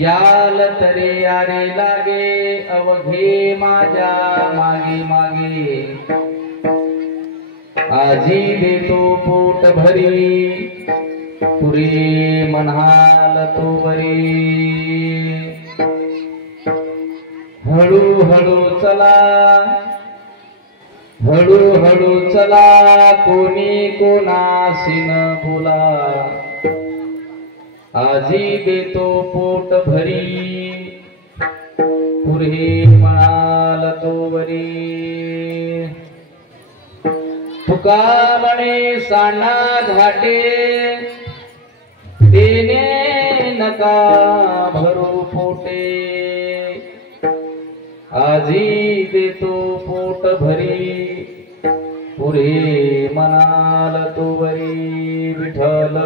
याल तरी यारे लागे अवघे माझ्या मागे मागे आजी देतो पोट भरी पुरे म्हणाल तो बरी हळू हळू चला कोणी कोणाशी न बोला आजी देतो पोट भरी पुरे म्हणाल तो बरी तुका म्हणे सांडा घाटे देणे नका भरू पोटे आजी देतो पोट भरी पुरे म्हणाल तो बरी विठ्ठल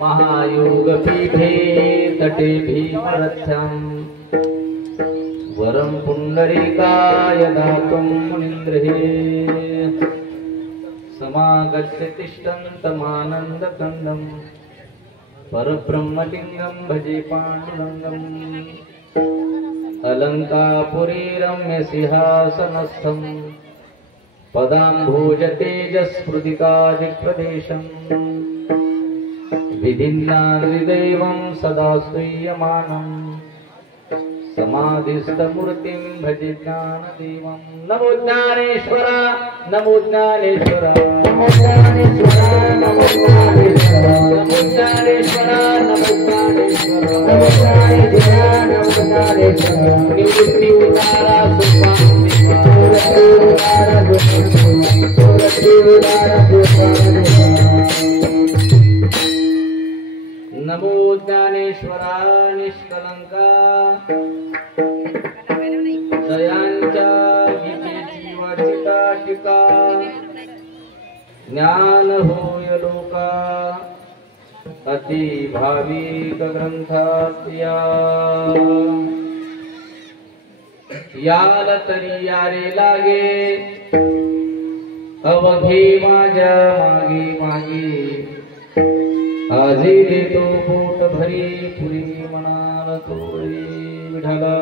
महायोग पीठे तटे भीमरथ्यं वरं पुंडरीकाय दातुं मुनीन्द्रहे समागत्य तिष्ठन्तमानन्दकन्दं परब्रह्मलिङ्गं भजे पाण्डुरङ्गम् अलङ्कापुरी रम्यसिंहासनस्थं पदाम्भोज तेजस्फुटिकादिप्रदेशम् विधिन्नादिदेवं सदा स्तूयमानं समाधिस्थमूर्तिं भजे ज्ञानदेवं नमो ज्ञानेश्वर नमो ज्ञानेश्वर नमो ज्ञानेश्वर नमो ज्ञानेश्वर नमो ज्ञानेश्वर नमो ज्ञानेश्वर नमो ज्ञानेश्वर नमो ज्ञानेश्वर निवृत्ति उदारा नमो ज्ञानेश्वरा निष्कलंका दयांच्या गीतेची वाचिता टीका ज्ञान होय लोका अति भाविक ग्रंथात्या याल तरी यारे लागे अवघे माझ्या मागे मागे आजी देतो पोट भरी पुरी म्हणाल तोरी विठाला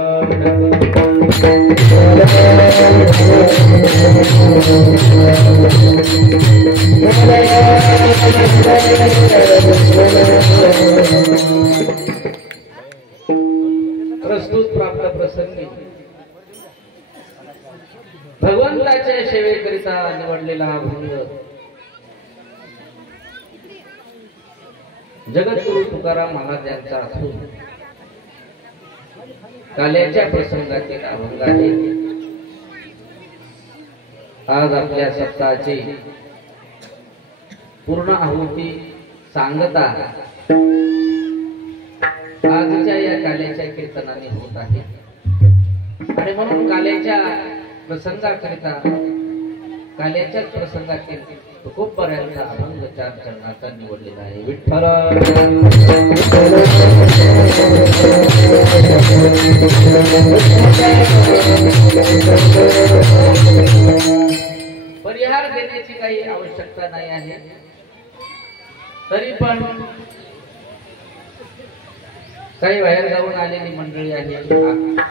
प्रस्तुत प्राप्त प्रसंगी भगवंताच्या सेवेकरिता निवडलेला हा भंग जगद्गुरु तुकाराम महाराज यांचा असून काल्याच्या प्रसंगातील अभंग आहे. आज आपल्या सप्ताहाची पूर्ण आहुती सांगता आजच्या या काल्याच्या कीर्तनाने होत आहे आणि म्हणून काल्याच्या प्रसंगाकरिता काल्याच्याच प्रसंगातील खूप बऱ्याचा अभंग 4 चरणाचा निवडलेला आहे. विठ्ठल परिहार देण्याची काही आवश्यकता नाही आहे. तरी पण काही बाहेर जाऊन आलेली मंडळी आहे,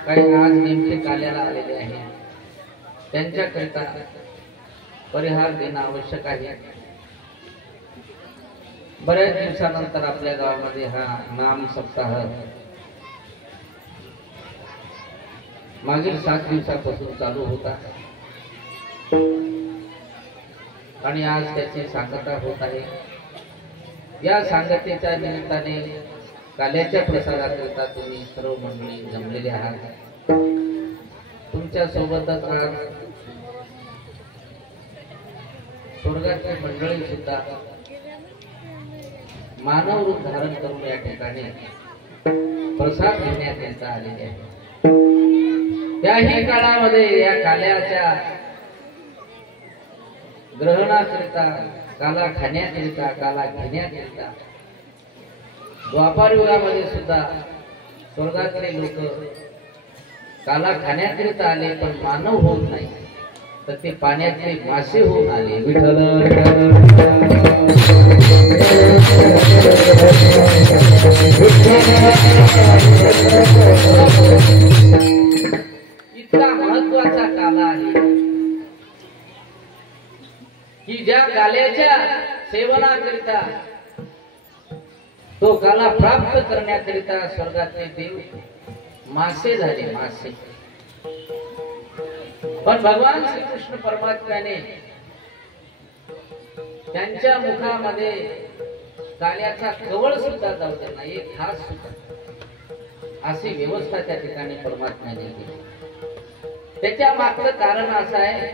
काही आज नेमके काल्याला आलेले आहे, त्यांच्याकरिता परिहार देणं आवश्यक आहे. बऱ्याच दिवसानंतर आपल्या गावामध्ये हा नाम सप्ताह मागील 7 दिवसापासून चालू होता आणि आज त्याची सांगता होत आहे. या सांगतेच्या निमित्ताने काल्याच्या प्रसाराकरिता तुम्ही सर्व मंडळी जमलेले आहात. तुमच्या सोबतच आज स्वर्गाची मंडळी सुद्धा मानव रूप धारण करून या ठिकाणी प्रसाद घेण्याकरिता आलेले आहे. त्याही काळामध्ये या काल्याच्या ग्रहणाकरिता, काला खाण्याकरिता, काला घेण्याकरिता द्वापार युगामध्ये सुद्धा स्वर्गातले लोक काला खाण्याकरिता आले, पण मानव होत नाही तर ते पाण्यातले मासे होऊन आले. विठ्ठल इतका महत्वाचा काला आहे की ज्या काल्याच्या सेवनाकरिता, तो काला प्राप्त करण्याकरिता स्वर्गातले देव मासे झाले, मासे. पण भगवान श्रीकृष्ण परमात्म्याने त्यांच्या मुखामध्ये काल्याचा कवळ सुद्धा जाऊ द्या नाही, एक घास सुद्धा, अशी व्यवस्था त्या ठिकाणी परमात्म्याने केली. त्याच्या मागचं कारण असं आहे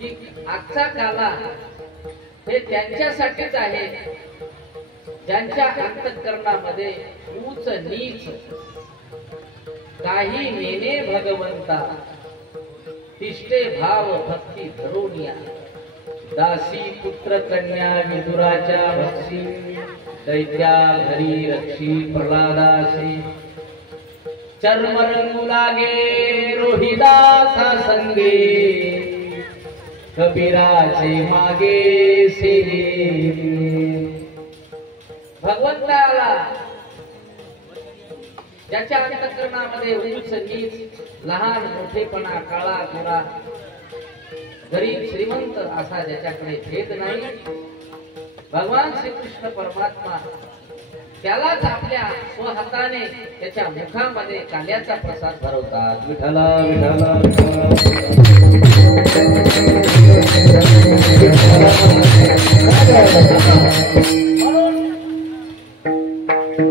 की आजचा काला हे त्यांच्यासाठीच आहे ज्यांच्या अंतःकरणामध्ये उच नीच काही नेने भगवंता तिष्ठे भाव भक्ती धरुनिया दासी पुत्र कन्या विदुराच्या भक्षी दैत्या घरी रक्षी प्रल्हादासी चर्म रंगू लागे रोहिदासा संगे कबीराचे मागे सेवे. भगवंताला ज्याच्या अंतःकरणामध्ये उंच नीच, लहान मोठेपणा, काळा गोरा, गरीब श्रीमंत असा ज्याच्याकडे भेद नाही, भगवान श्रीकृष्ण परमात्मा त्यालाच आपल्या स्वहाताने त्याच्या मुखामध्ये काल्याचा प्रसाद भरवतात. विठ्ठला विठ्ठला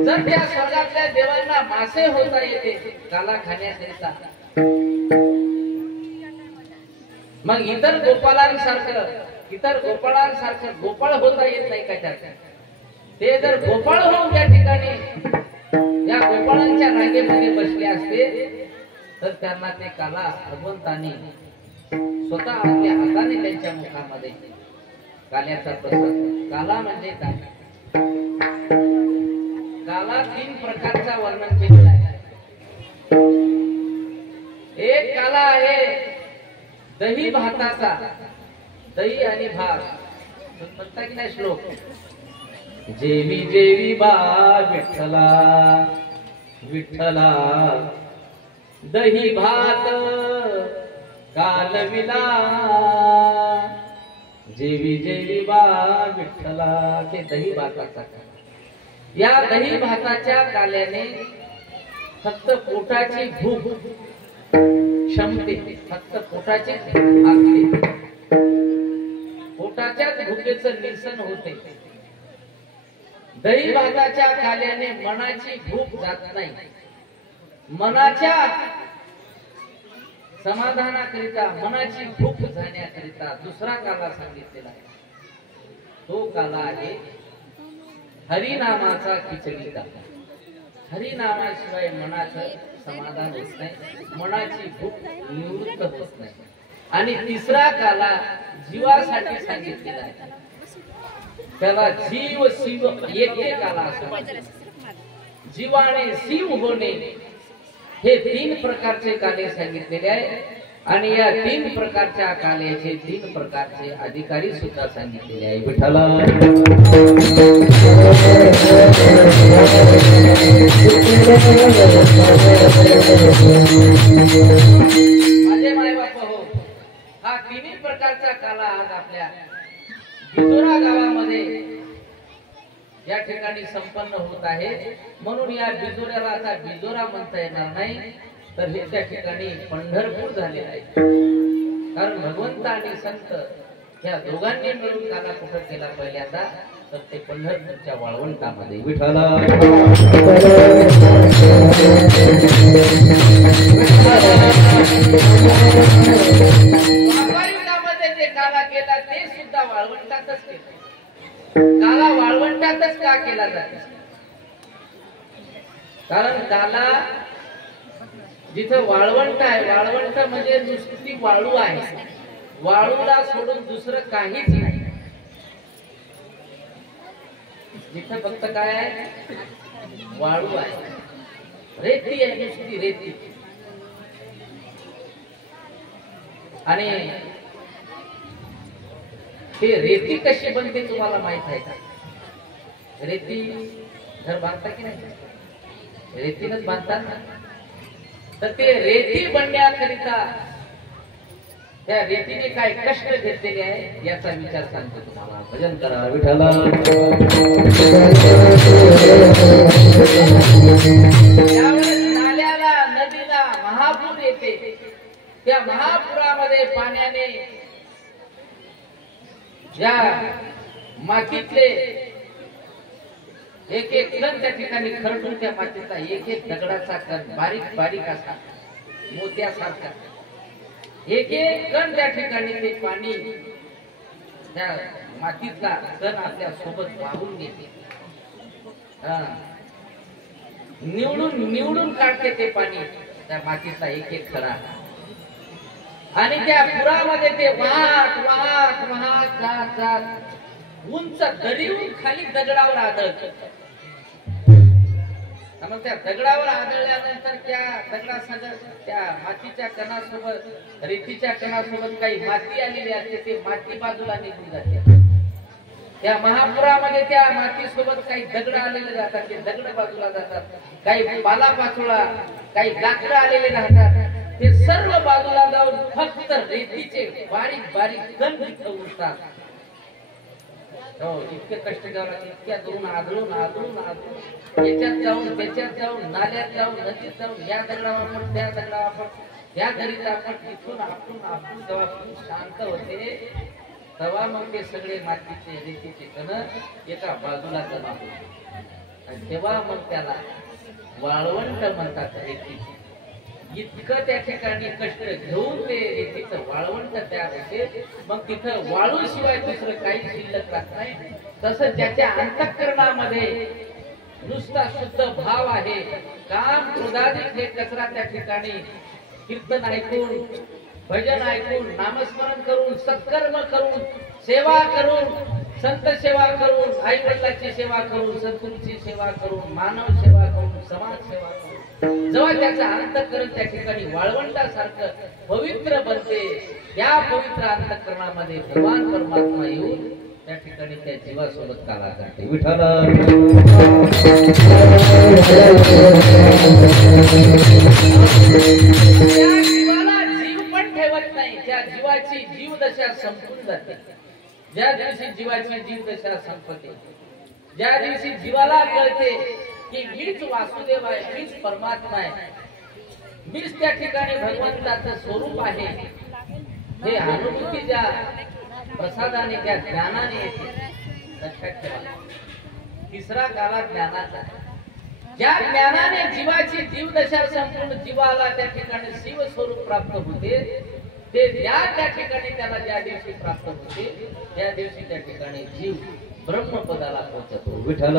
जर त्या स्वर्गातल्या देवांना मासे होता येते काला खाण्याकरिता, मग इतर गोपाळांसारखं गोपाळ होता येत नाही का त्यात? ते जर गोपाळ होऊन त्या ठिकाणी या गोपाळांच्या रांगेमध्ये बसले असते तर त्यांना ते काला भगवंताने स्वतः आपल्या हाताने त्यांच्या मुखामध्ये काल्याचा प्रसाद. काला म्हणजे काय? काला 3 प्रकारचा वर्णन केलेला आहे. एक काला आहे दही भाताचा. दही आणि भात म्हणता की नाही श्लोक, जेवी जेवी बा विठ्ठला विठ्ठला दही भात कालविला, जेवी जेवी बा विठ्ठला, ते दही भाताचा काला। या दही भाताच्या काल्याने फक्त पोटाची भूक क्षमते, फक्त पोटाची भागते, पोटाच्याच भुकेचं निरसन होते। दही भाताच्या काल्याने मनाची भूक जात नाही, मनाच्या समाधानाकरिता, मनाची भूक जाण्याकरिता दुसरा काला सांगितलेला आहे। तो काला आहे हरिनामाचा खिचडी काला। हरिनामाशिवाय मनाचं समाधान होत नाही, मनाची भूक निवृत्त होत नाही। आणि तिसरा काला जीवासाठी सांगितलेला आहे, त्याला जीव शिव येथे काला असतो। जीवाने शिव होणे हे 3 प्रकारचे काले सांगितलेले आहे। आणि या 3 प्रकारच्या काल्याचे 3 प्रकारचे अधिकारी सुद्धा सांगितलेले आहे। विठ्ठला माझे माय बाप हो, हा 3 प्रकारचा काला आज आपल्या बिजोरा गावामध्ये या ठिकाणी संपन्न होत आहे। म्हणून या बिजोऱ्याला आता बिजोरा म्हणता येणार नाही, तर हे त्या ठिकाणी पंढरपूर झालेलं आहे। कारण भगवंत आणि संत या दोघांनी मिळून काला कुठं केला पहिल्यांदा, तर ते पंढरपूरच्या वाळवंटामध्ये। विठ्ठला जे काला केला ते सुद्धा वाळवंटातच केला। काला वाळवंटातच का केला जातो? कारण काला जिथं वाळवंट आहे, वाळवंट म्हणजे नुसती वाळू आहे, वाळूला सोडून दुसरं काहीच नाही। जिथं फक्त काय आहे? वाळू आहे, रेती आहे, नुसती रेती। आणि ते रेती कशी बनते तुम्हाला माहित आहे का? रेती घर बांधता की नाही? रेतीनच बांधतात ना। तर ते रेती बनण्याकरिता त्या रेतीने काय कष्ट घेतलेले आहे याचा विचार सांगतो तुम्हाला। भजन करा विठ्ठला। त्यावेळेस नाल्याला, नदीला महापूर येते, त्या महापुरामध्ये पाण्याने या मातीतले एक एक कण त्या ठिकाणी खरडून, त्या मातीचा एक एक दगडाचा कण बारीक बारीक असा मोत्यासारखा एक एक कण त्या ठिकाणी ते पाणी त्या मातीतला कण आपल्या सोबत वाहून घेते, निवडून निवडून काढते ते पाणी त्या मातीचा एक एक खडा। आणि त्या पुरामध्ये ते वाहत वाहत वाहत जात जात उंच दरीहून खाली दगडावर आदळत। मग त्या दगडावर आदळल्यानंतर त्या दगडासोबत, त्या मातीच्या कणासोबत, रेतीच्या कणासोबत काही माती आलेली असते, ते माती बाजूला निघून जाते। त्या महापुरामध्ये त्या मातीसोबत काही दगड आलेले जातात, ते दगड बाजूला जातात, काही पालापाचोळा, काही लाकडं आलेले राहतात, ते सर्व बाजूला जाऊन फक्त रेतीचे बारीक बारीक कण तिथं उरतात। हो, इतके कष्ट घ्यावं लागते, इतक्या दूरून आदळून आदळून आदळून याच्यात जाऊन त्याच्यात जाऊन नाल्यात जाऊन नदीत जाऊन या दगडावर पण त्या दगडावर पण या दरीत आपण तिथून आपण आपण जेव्हा शांत होते तेव्हा मग ते सगळे मातीचे रेतीचे कण एका बाजूला जमा होते आणि तेव्हा मग त्याला वाळवंट म्हणतात। रेतीचे इतकं त्या ठिकाणी कष्ट घेऊन ते रेतीचं वाळवंट तयार होते। मग तिथं वाळू शिवाय दुसरं काही शिल्लक राहत नाही। तसं ज्याच्या अंतःकरणामध्ये नुसता शुद्ध भाव आहे, काम क्रोधाधिक हे कचरा त्या ठिकाणी कीर्तन ऐकून, भजन ऐकून, नामस्मरण करून, सत्कर्म करून, सेवा करून, संत सेवा करून, आई वडिलांची सेवा करून, सद्गुरूची सेवा करून, मानव सेवा करून, समाजसेवा करू. जेव्हा त्याचं अंतःकरण त्या ठिकाणी वाळवंटासारखं पवित्र बनते, त्या पवित्र अंतःकरणामध्ये भगवान परमात्मा येऊन त्या ठिकाणी त्या जीवासोबत काला करते. विठ्ठल त्या जीवाला जीव पण ठेवत नाही, त्या जीवाची जीवदशा संपून जाते. ज्या दिवशी जीवाची जीवदशा संपते, ज्या दिवशी जीवाला कळते की मीच वासुदेव आहे, मीच परमात्मा आहे, मीच त्या ठिकाणी भगवंताचं स्वरूप आहे, हे अनुभूती ज्या प्रसादाने त्या ज्ञानाने येते. लक्षात ठेवा, तिसरा काला ज्ञानाचा. ज्या ज्ञानाने जीवाची जीवदशा संपूर्ण जीवाला त्या ठिकाणी शिव स्वरूप प्राप्त होते, ते त्या ठिकाणी त्याला ज्या दिवशी प्राप्त होते, त्या दिवशी त्या ठिकाणी जीव ब्रह्मपदाला पोहोचतो. विठ्ठल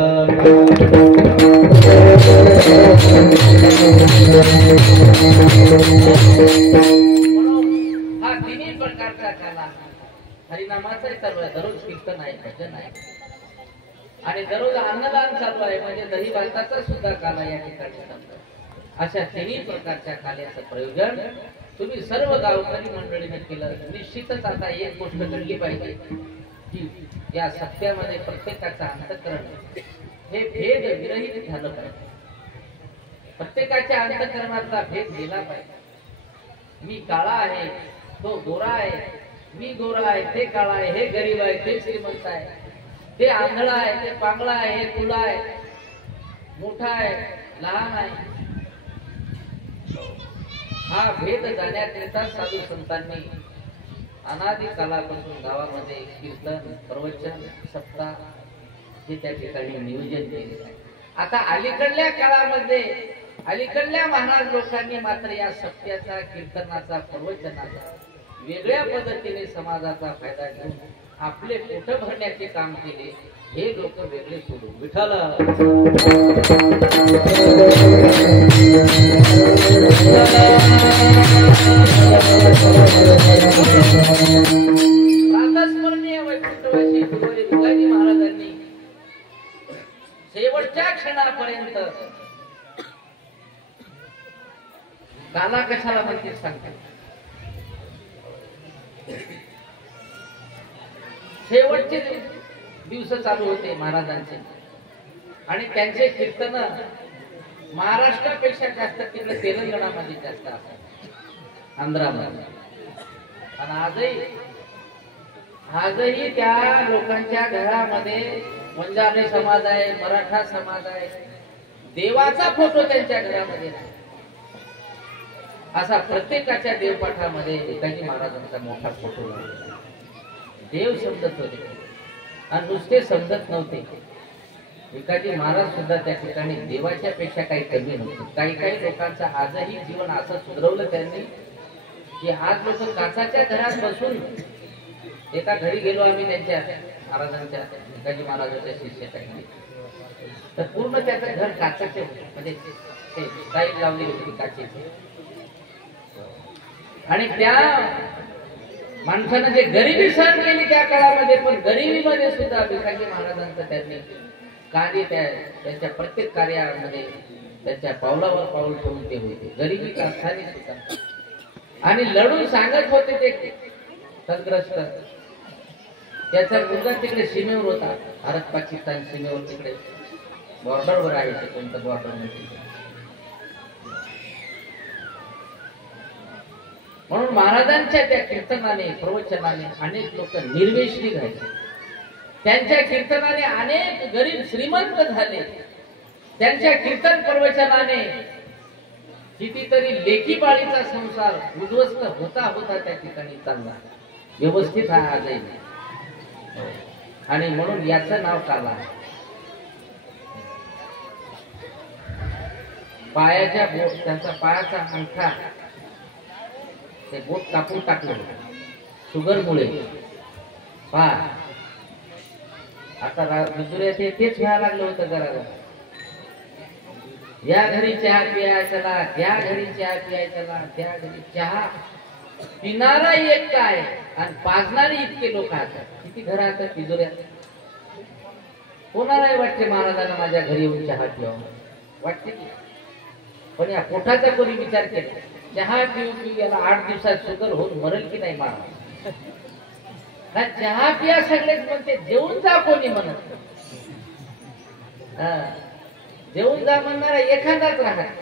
हा तिन्ही प्रकारचा काला हरिनामाचाही चालू आहे. दररोज कीर्तन आहे, भजन आहे आणि दररोज अन्नदान चालू आहे, म्हणजे दही भाताचा सुद्धा काला या ठिकाणी चालू आहे. अशा तिन्ही प्रकारच्या काल्याचं प्रयोजन तुम्ही सर्व गावकरी मंडळीने केलं. निश्चितच आता एक गोष्ट घडली पाहिजे की या सत्यामध्ये प्रत्येकाचं अंतःकरण हे भेद विरहित झालं पाहिजे. प्रत्येकाच्या अंतःकरणातला भेद गेला पाहिजे. मी काळा आहे, तो गोरा आहे, मी गोरा आहे, ते काळा आहे, हे गरीब आहे, ते श्रीमंत आहे, ते आंधळा आहे, ते पांगळा आहे, हे खुला आहे, मोठा आहे, लहान आहे. हा भेद जाण्याकरिता साधू संतांनी अनादी कालापासून गावामध्ये कीर्तन, प्रवचन, सप्ताह हे त्या ठिकाणी नियोजन केले आहे. आता अलीकडल्या काळामध्ये अलीकडल्या महाराज लोकांनी मात्र या सत्याचा, कीर्तनाचा, प्रवचनाचा वेगळ्या पद्धतीने समाजाचा फायदा घेऊन आपले पोट भरण्याचे काम केले. हे लोक वेगळे सोडून विठ्ठल प्रातस्मरणीय वैकुंठवासी गुरुदेव भिकाजी महाराजांनी शेवटच्या क्षणापर्यंत काला कशाला म्हणते सांगते. शेवटचे दिवस चालू होते महाराजांचे आणि त्यांचे कीर्तन महाराष्ट्रापेक्षा जास्त तिकडे तेलंगणामध्ये जास्त असतात, आंध्रामध्ये. आणि आजही त्या लोकांच्या घरामध्ये वंजारी समाज आहे, मराठा समाज आहे, देवाचा फोटो त्यांच्या घरामध्ये नाही. असा प्रत्येकाच्या देवपाठामध्ये भिकाजी महाराजांचा मोठा फोटो लागला. देव समजत होते आणि नुसते समजत नव्हते. भिकाजी महाराज सुद्धा त्या ठिकाणी देवाच्या पेक्षा काही कमी नव्हते. काही काही लोकांचं आजही जीवन असं सुधरवलं त्यांनी की आज लोक काचाच्या घरात बसून, एका घरी गेलो आम्ही त्यांच्या महाराजांच्या, भिकाजी महाराजांच्या शिष्याच्या घरी, तर पूर्ण त्याचं घर काचाचे होते, म्हणजे टाईप लावली होती काचेची. आणि त्या माणसानं जे गरिबी सहन केली त्या काळामध्ये, पण गरिबीमध्ये सुद्धा भिकाजी महाराजांचं त्यांनी कार्य त्यांच्या प्रत्येक कार्यामध्ये त्यांच्या पावलावर पाऊल ठेवून ते होते. गरिबी असताना सुद्धा आणि लढून सांगत होते ते संग्रस्त. त्याचा मुलगा तिकडे सीमेवर होता, भारत पाकिस्तान सीमेवर, तिकडे बॉर्डरवर आहे ते कोणतं बॉर्डर नाही. म्हणून महाराजांच्या त्या कीर्तनाने, प्रवचनाने अनेक लोक निर्वेश निघाले. त्यांच्या कीर्तनाने अनेक गरीब श्रीमंत झाले. त्यांच्या कीर्तन प्रवचनाने कितीतरी लेकी बाळीचा संसार उद्ध्वस्त होता होता त्या ठिकाणी चालला. व्यवस्थित हा आजही नाही. आणि म्हणून याचं नाव काला. पायाच्या बोट, त्यांचा पायाचा अंगठा, ते बोट कापून टाकलं शुगरमुळे. आता मजुऱ्यात तेच व्हायला लागलं होतं घराला. या घरी चहा पियायचा, त्या घरी चहा पियायचा, त्या घरी चहा पिणारा एक काय आणि पाजणारे इतके लोक असतात. किती घर असतात तिजोऱ्यात. कोणालाही वाटते महाराजांना माझ्या घरी येऊन चहा पिवा वाटते की पण या पोटाचा कोणी विचार केला? चहा पिऊ पिऊ याला 8 दिवसात शुगर होऊन मरेल की नाही मारा? चहा पिया सगळेच म्हणते, जेवून जा कोणी म्हणत. जेवून जा म्हणणारा एखादाच राहत.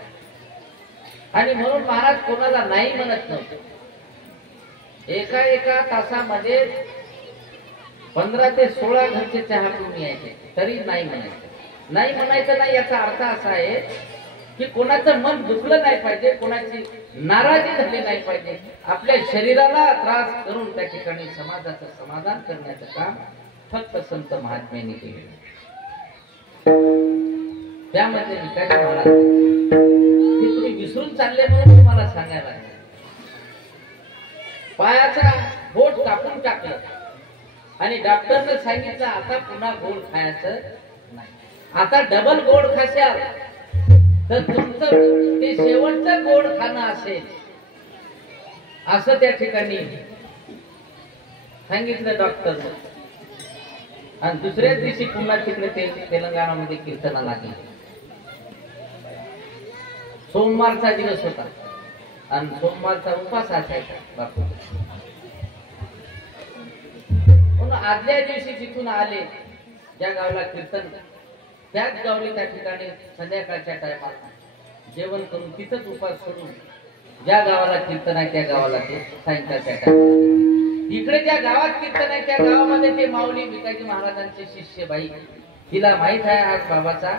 आणि म्हणून महाराज कोणाला नाही म्हणत नव्हते. एका तासामध्ये 15 ते 16 घरचे चहा पिऊन यायचे, तरी नाही म्हणायचं. नाही म्हणायचं नाही याचा अर्थ असा आहे की कोणाचं मन दुखलं नाही पाहिजे, कोणाची नाराजी झाली नाही पाहिजे. आपल्या शरीराला त्रास करून त्या ठिकाणी समाजाचं समाधान करण्याचं काम फक्त संत महात्म्यांनी केले. त्यामध्ये विकास महाराज ते तुम्ही विसरून चालले म्हणून तुम्हाला सांगायला लागले. पायाचा बोट कापून टाकलं आणि डॉक्टरने सांगितलं आता पुन्हा गोड खायचं नाही. आता डबल गोड खाशाल तर तुमचं ते शेवटचं गोड खाणं असेल, असं त्या ठिकाणी सांगितलं डॉक्टरने. आणि दुसऱ्याच दिवशी पुन्हा तिकडे ते तेलंगणामध्ये कीर्तनाला गेले. सोमवारचा दिवस होता आणि सोमवारचा उपास असायचा बापू. म्हणून आदल्या दिवशी जिथून आले ज्या गावाला कीर्तन, त्याच गावली त्या ठिकाणी संध्याकाळच्या टायमाला जेवण करून तिथंच उपास सोडून ज्या गावाला कीर्तन आहे त्या गावाला ते सायंकाळच्या टायमाला. इकडे ज्या गावात कीर्तन आहे त्या गावामध्ये ते माऊली भिकाजी महाराजांचे शिष्य बाई, तिला माहित आहे आज बाबाचा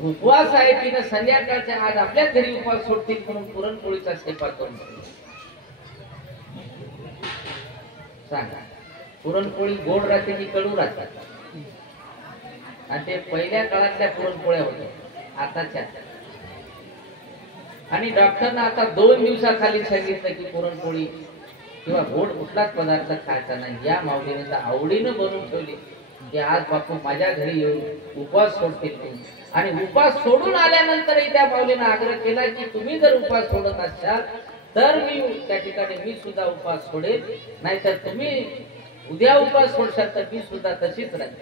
उपवास आहे, तिनं संध्याकाळच्या आज आपल्या घरी उपवास सोडतील म्हणून पुरणपोळीचा स्वयंपाक करून सांगा. पुरणपोळी गोड राहते की कडू राहतात? आणि ते पहिल्या काळातल्या पुरणपोळ्या होत्या, आताच्या. आणि डॉक्टरनं आता 2 दिवसाखाली सांगितलं की पुरणपोळी किंवा गोड कुठलाच पदार्थ खायचा नाही. या माऊलीने तर आवडीनं बनवून ठेवली की आज बापू माझ्या घरी येऊन उपवास सोडतील. आणि उपवास सोडून आल्यानंतरही त्या माऊलीने आग्रह केला की तुम्ही जर उपवास सोडत असाल तर मी त्या ठिकाणी मी सुद्धा उपवास सोडेल, नाहीतर तुम्ही उद्या उपवास सोडशाल तर मी सुद्धा तशीच राहील.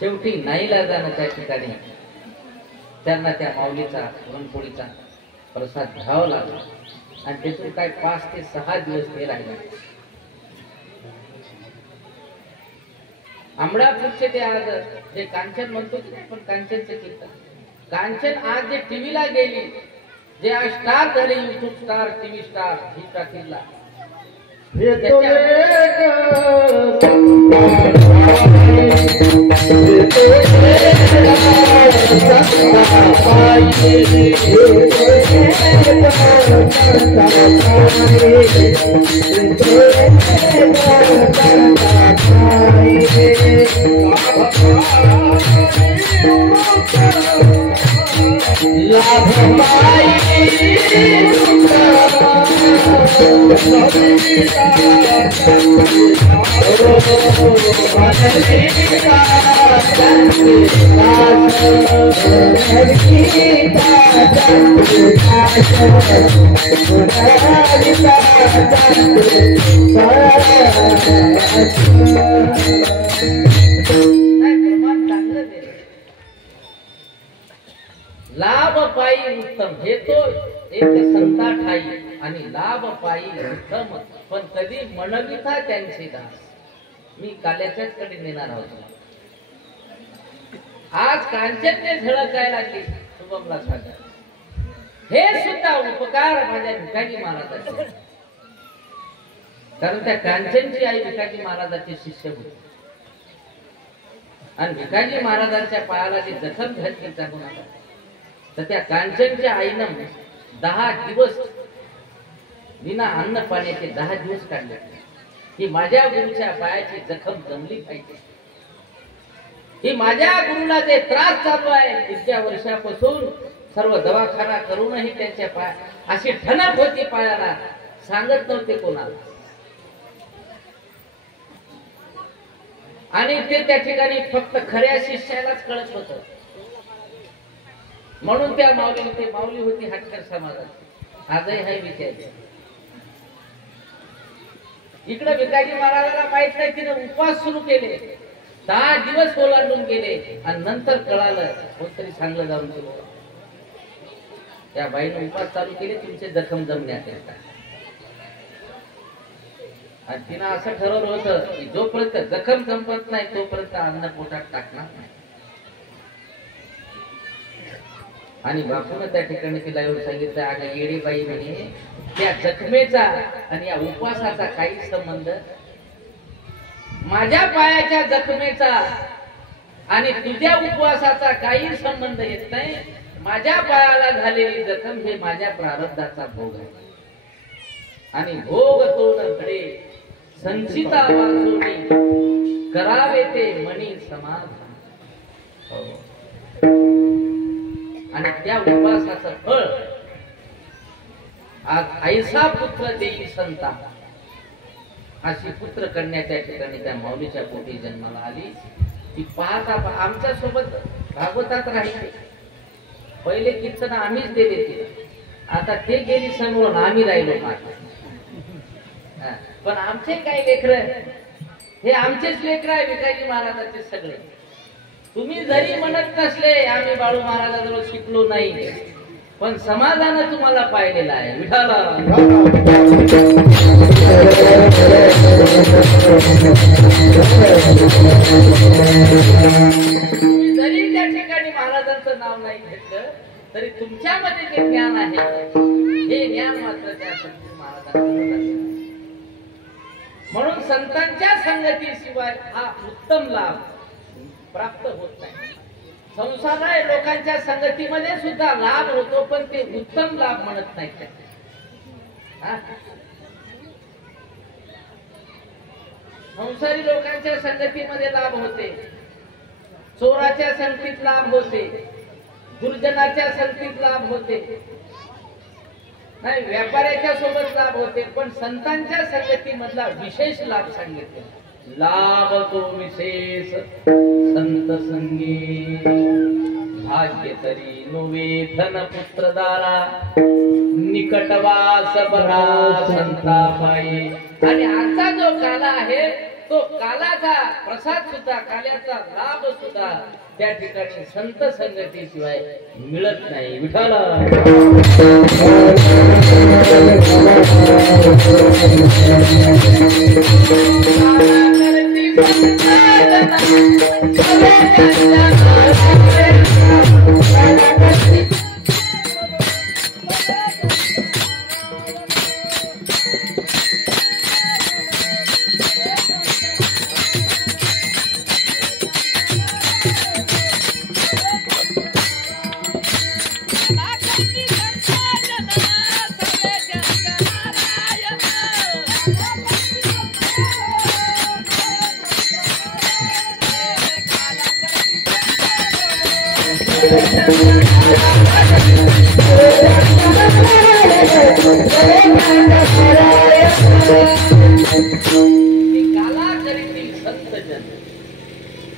शेवटी नाईलाजानं त्या ठिकाणी त्यांना त्या माऊलीचा पुरणपोळीचा प्रसाद घ्यावा लागला. आणि त्यातून काय 5 ते 6 दिवस ते राहिले. आंबडापूरचे ते आज जे कांचन म्हणतो की आपण कांचनचे कीर्तन, कांचन आज जे टीव्हीला गेली, जे आज स्टार झाले, युट्यूब स्टार, टीव्ही स्टार, ही टाकीला लाभ पायी उत्तम, हे तो एक संता ठाई आणि लाभ पायी उत्तम, पण कधी म्हणविता त्यांचे दास. मी काल्याच्याच कडे नेणार आहोत. आज कांचनने झळकायला लागली शुभमला सांगा. हे सुद्धा उपकार माझ्या भिकाजी महाराजांचे, कारण त्या कांचनची आई भिकाजी महाराजांचे शिष्य होते. आणि भिकाजी महाराजांच्या पायाला जी जखम घातली टाकून आला, तर त्या कांचनच्या आईनं 10 दिवस विना अन्न पाण्याचे 10 दिवस काढले की माझ्या गुरुच्या पायाची जखम जमली पाहिजे. ही माझ्या गुरुला जे त्रास चालू आहे इतक्या वर्षापासून, सर्व दवाखाना करूनही त्यांच्या पाय अशी ठणक होती पायाला, सांगत नव्हते कोणाला. आणि ते त्या ठिकाणी फक्त खऱ्या शिष्यालाच कळत होत. म्हणून त्या माऊली, ते माऊली होती हटकर समाजाची, आजही आहे विचार. इकडे भिकाजी महाराजाला माहित नाही, तिने उपवास सुरू केले. 10 दिवस ओलांडून गेले आणि नंतर कळालं कोणतरी सांगलं जाऊन केलं त्या बाईने उपास चालू केले तुमचे जखम जमण्याकरिता. आणि तिनं असं ठरवलं होतं की जोपर्यंत जखम संपत नाही तोपर्यंत अन्न पोटात टाकणार नाही. आणि बापून त्या ठिकाणी तिला येऊन सांगितलं अगं येडी बाई म्हणे त्या जखमेचा आणि या उपवासाचा काही संबंध, माझ्या पायाच्या जखमेचा आणि तुझ्या उपवासाचा काही संबंध येत नाही. माझ्या पायाला झालेली जखम हे माझ्या प्रारब्धाचा भोग आहे आणि भोग तो न घडे संचिता वाचोनी करावे ते मनी समाधान. आणि त्या उपवासाचं फळ आज ऐसा पुत्र देई संता अशी पुत्र कन्या त्या ठिकाणी त्या माऊलीच्या पोटी जन्माला आली. ती पाहता आमच्या सोबत भागवतात राहिले. पहिले कीर्तन आम्हीच दिले तिला, आता ते गेली समोरून आम्ही राहिलो मागे. पण आमचे काही लेकर हे आमचेच लेकर आहे विकाजी महाराजांचे सगळे. तुम्ही जरी म्हणत नसले आम्ही बाळू महाराजांजवळ शिकलो नाही पण समाजानं तुम्हाला पाहिलेलं आहे. विठाला तुम्ही जरी त्या ठिकाणी महाराजांचं नाव नाही घेतलं तरी तुमच्यामध्ये जे ज्ञान आहे हे ज्ञान मात्र त्या संत महाराजांना. म्हणून संतांच्या संगतीशिवाय हा उत्तम लाभ प्राप्त होत नाही. संसाराय लोकांच्या संगतीमध्ये सुद्धा लाभ होतो पण ते उत्तम लाभ म्हणत नाही. संसारी लोकांच्या संगतीमध्ये लाभ होते, चोराच्या संगतीत लाभ होते, दुर्जनाच्या संगतीत लाभ होते, नाही व्यापाऱ्याच्या सोबत लाभ होते, पण संतांच्या संगतीमधला विशेष लाभ सांगितले. लाभ तो विशेष संत संगी भाग्य तरी नोवे धन पुत्र दारा निकटवास बरा संता पायी. आणि आजचा जो काला आहे तो कालाचा प्रसाद सुद्धा काल्याचा लाभ सुद्धा त्या ठिकाणी संत संगतीशिवाय मिळत नाही. विठाला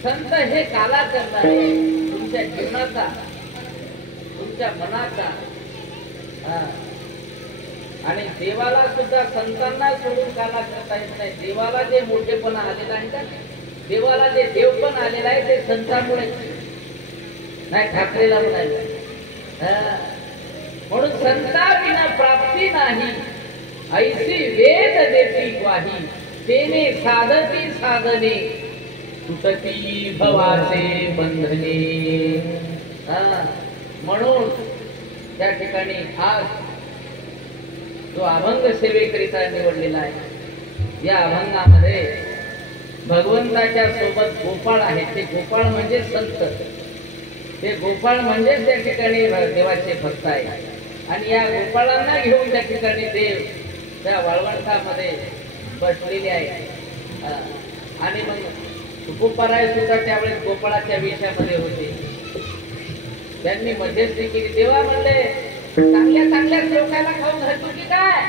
संत हे काला करणारे तुमच्या जीवनाचा तुमच्या मनाचा. आणि देवाला सुद्धा संतांना सोडून काला करता येत नाही. देवाला जे मोठेपणा आलेला आहे का, देवाला जे देवपण आलेला आहे ते संतांमुळे नाही, ठाकरेला नाही. म्हणून संता विना प्राप्ती नाही ऐसी वेद देती ग्वाही तेने साधती साधने तुटती भवाचे बंधने. म्हणून त्या ठिकाणी आज जो अभंग सेवेकरिता निवडलेला आहे या अभंगामध्ये भगवंताच्या सोबत गोपाळ आहेत. ते गोपाळ म्हणजे संत, ते गोपाळ म्हणजे त्या ठिकाणी देवाचे भक्त आहे. आणि या गोपाळांना घेऊन त्या ठिकाणी देव त्या वाळवंटामध्ये बसलेले आहे. आणि मग तुकोबाराय सुद्धा त्यावेळेस गोपाळाच्या वेशामध्ये होते. त्यांनी मध्यस्थी केली. देवा म्हणले चांगल्या चांगल्या लोकांना खाऊ घालतो की काय,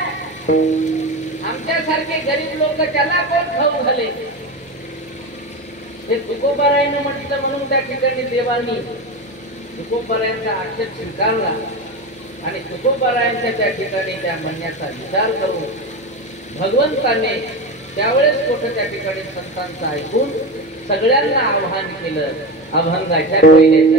आमच्यासारखे गरीब लोक त्याला कोण खाऊ घाले. हे तुकोबारायनं म्हटलं म्हणून त्या ठिकाणी देवानी तुकोबारायांचा आक्षेप स्वीकारला आणि तुकोबारायांच्या त्या ठिकाणी त्या म्हणण्याचा विचार करून भगवंताने त्यावेळेस कुठं त्या ठिकाणी संतांचं ऐकून सगळ्यांना आव्हान केलं. अभंगाच्या पहिल्या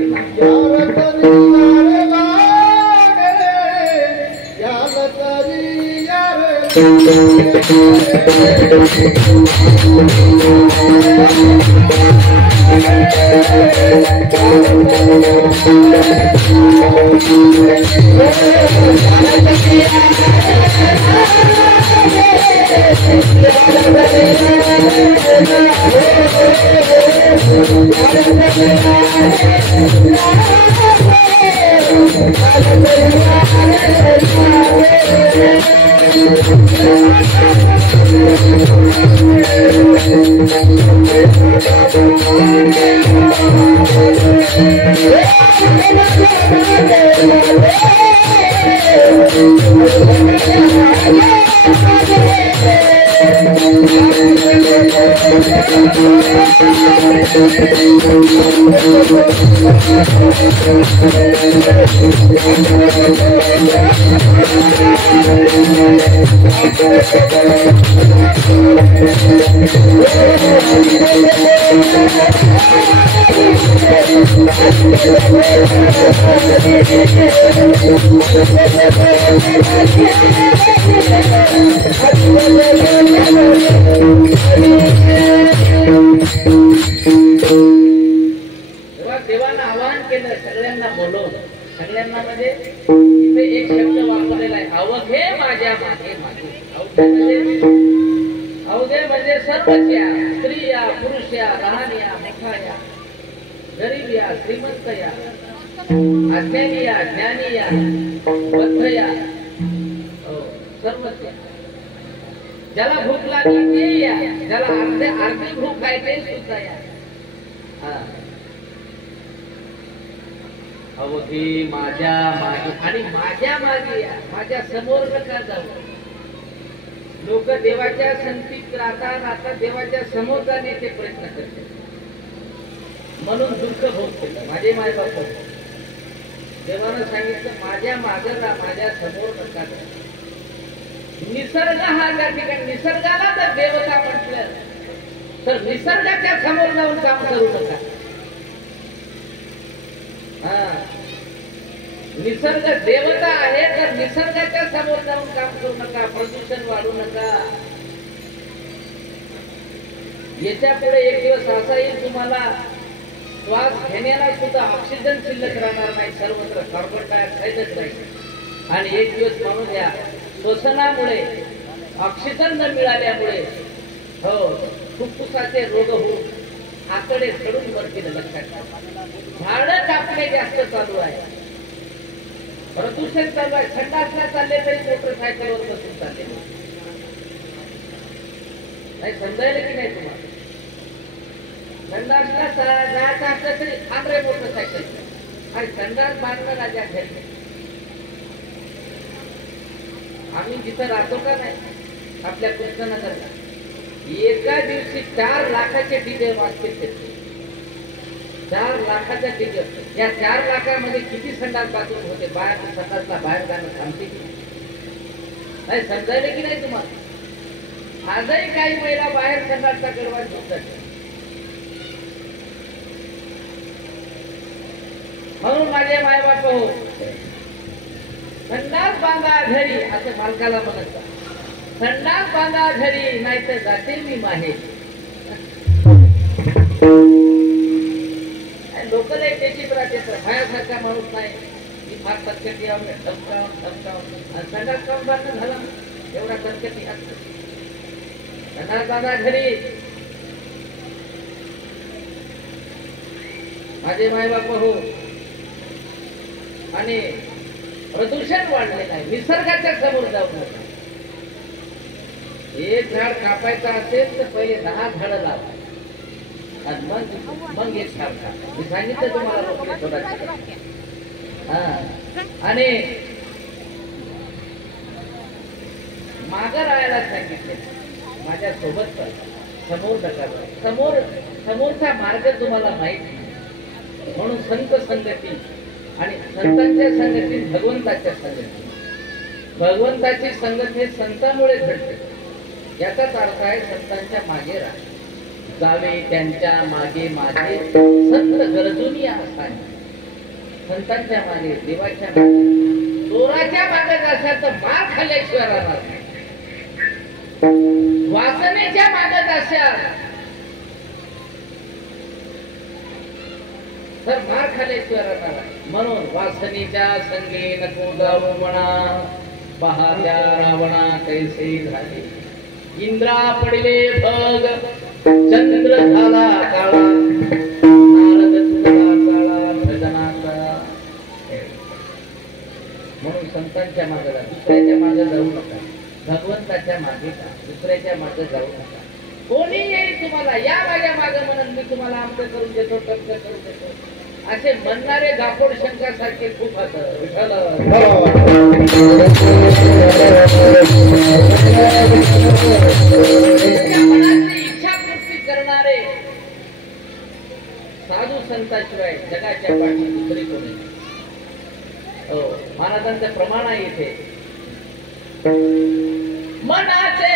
देवानं आवाहन केलं, सगळ्यांना बोलवलं. सगळ्यांना म्हणजे इथे एक शब्द वापरलेला आहे, अवघे माझ्या मागे मागे. अवघे म्हणजे सर्वच या, स्त्री या, पुरुष या, लहान या, मोठा या, गरीब या, श्रीमंत या, अज्ञानी या, ज्ञानी या, बद्ध या, सर्वच या. ज्याला भूक लागली ते या, ज्याला अर्धी भूक आहे ते सुद्धा या. अवघी माझ्या मागे आणि माझ्या मागे या, माझ्या समोर नका जाऊ. लोक देवाच्या संगतीत राहतात, आता देवाच्या समोर जाण्याचे प्रयत्न करतात, म्हणून दुःख भोगतात. माझे माय बाप देवानं सांगितलं माझ्या मागे राहा, माझ्या समोर नका जाऊ. निसर्ग हा त्या ठिकाणी, निसर्गाला जर देवता म्हटलं तर निसर्गाच्या समोर जाऊन काम करू नका. निसर्ग देवता आहे तर निसर्गाच्या समोर जाऊन काम करू नका, प्रदूषण वाढू नका. याच्या पुढे एक दिवस असा येईल तुम्हाला श्वास घेण्याला सुद्धा ऑक्सिजन शिल्लक राहणार नाही, सर्वत्र कार्बन डायऑक्साईडच राहील. आणि एक दिवस म्हणून या श्वसनामुळे ऑक्सिजन न मिळाल्यामुळे फुफ्फुसाचे रोग होऊन आकडे चढून वरती लक्षात. झाडं कापणे जास्त चालू आहे, प्रदूषण चालू आहे. संडासला चालले तरी मोटरसायकलवर बसून चालले नाही. समजायला की नाही तुम्हाला? संडासला जायचं असलं तरी थांबरे मोटरसायकल आणि संडास बांधणं राजा घरी. आम्ही जिथं राहतो का नाही आपल्या कृष्णनगरला, एका दिवशी 4 लाखाचे डीजे वाजते. 4 लाखाचा डीजे. या 4 लाखामध्ये किती संडास बाथरूम होते? बाहेर संडासला बाहेर जाणं थांबते की नाही? समजायला की नाही तुम्हाला? आजही काही महिला बाहेर संडासचा गडवा झोपतात. म्हणून माझे मायबाप हो, संडास बांधा घरी असं मालकाला म्हणत. संडास बांधा घरी नाही तर जाते मी माहेर. लोक नाही त्याचीच राहते. भयासारखा माणूस नाही. मी फार तत्कटी धमकावून संडास काऊन बांधणं झाला एवढा तत्कटी असतो. संडास बांधा घरी. माझे मायबाप हो, आणि प्रदूषण वाढलेलं आहे. निसर्गाच्या समोर जाऊ नका. एक झाड कापायचं असेल तर पहिले 10 झाडं लावा आणि मग एक झाड कापा. मी सांगितलं तुम्हाला. आणि मागं राहायला सांगितले. माझ्या सोबत समोर नका. समोरचा मार्ग तुम्हाला माहित नाही, म्हणून संत संगती आणि संतांच्या संगतीत भगवंताच्या संगती. भगवंताची संगत हे संतांमुळे घडते. याचाच अर्थ आहे संतांच्या मागे राहा, जावे त्यांच्या मागे माझे संत गरजूनी असावे. संतांच्या मागे, देवाच्या मागे, चोराच्या मागे जाशाल तर मार खाल्ल्याशिवाय राहणार नाही. वासनेच्या मागे जाशाल तर मार खाल्ल्याशिवाय राहणार नाही. म्हणून वासनेच्या संगे नको जाऊ म्हणा, पाहत्या रावणा कैसे झाले. इंद्रा पडले भग, चंद्र झाला काळा, नारद तुला काळा भजनाचा. म्हणून संतांच्या मागे जा, दुसऱ्याच्या मागे जाऊ नका. भगवंताच्या मागे जा, दुसऱ्याच्या मागे जाऊ नका. कोणी येईल तुम्हाला, या माझ्या मागे म्हणून मी तुम्हाला आमचं करून देतो, तमचं करून देतो, असे म्हणणारे गापोड शंकरासारखे खूप असतात. विठ्ठल मनातली इच्छापूर्ती करणारे साधू संताशिवाय जगाच्या पाठी दुसरी कोणी. हो, महाराजांचं प्रमाण आहे इथे. मनाचे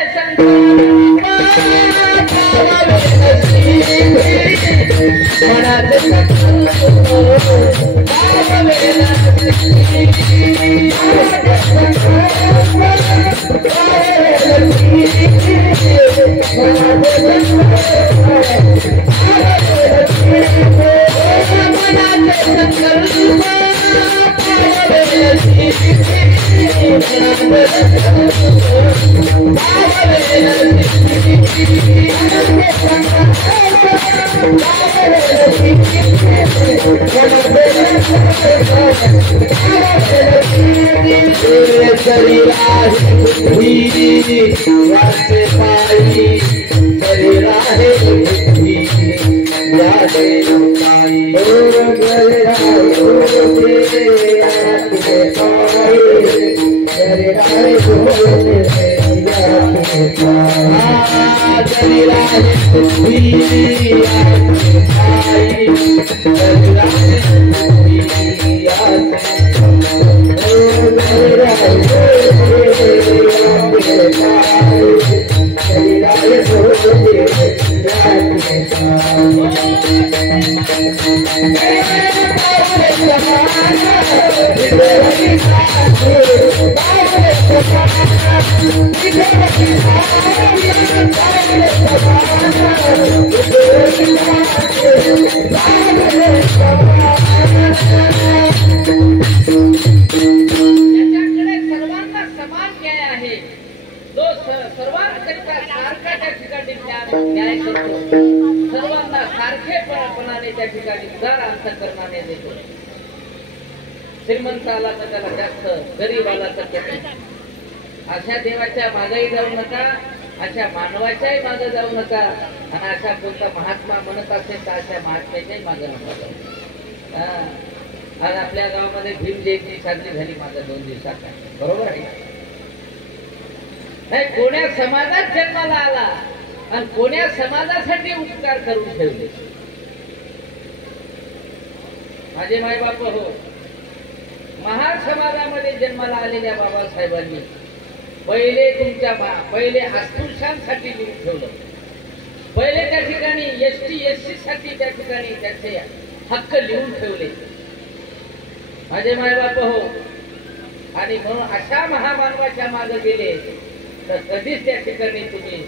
श्रीमंताला तर त्याला जास्त, गरीबाला तर कमी. अशा देवाच्या मागेही जाऊ नका, अशा मानवाच्याही मागे जाऊ नका, आणि अशा कोणता महात्मा म्हणत असेल तर अशा महात्म्याच्याही मागे नका जाऊ. आज आपल्या गावामध्ये भीम जयंती साजरी झाली माझ्या 2 दिवसात, बरोबर आहे. नाही, कोण्या समाजात जन्माला आला आणि कोण्या समाजासाठी उपकार करून ठेवले. माझे मायबाप हो, महार समाजामध्ये जन्माला आलेल्या बाबासाहेबांनी पहिले पहिले अस्पृश्यांसाठी लिहून ठेवलं. पहिले त्या ठिकाणी ST साठी त्या ठिकाणी त्याचे हक्क लिहून ठेवले. माझे मायबाप हो, आणि म्हणून अशा महामानवाच्या मागे गेले तर कधीच त्या ठिकाणी तुम्ही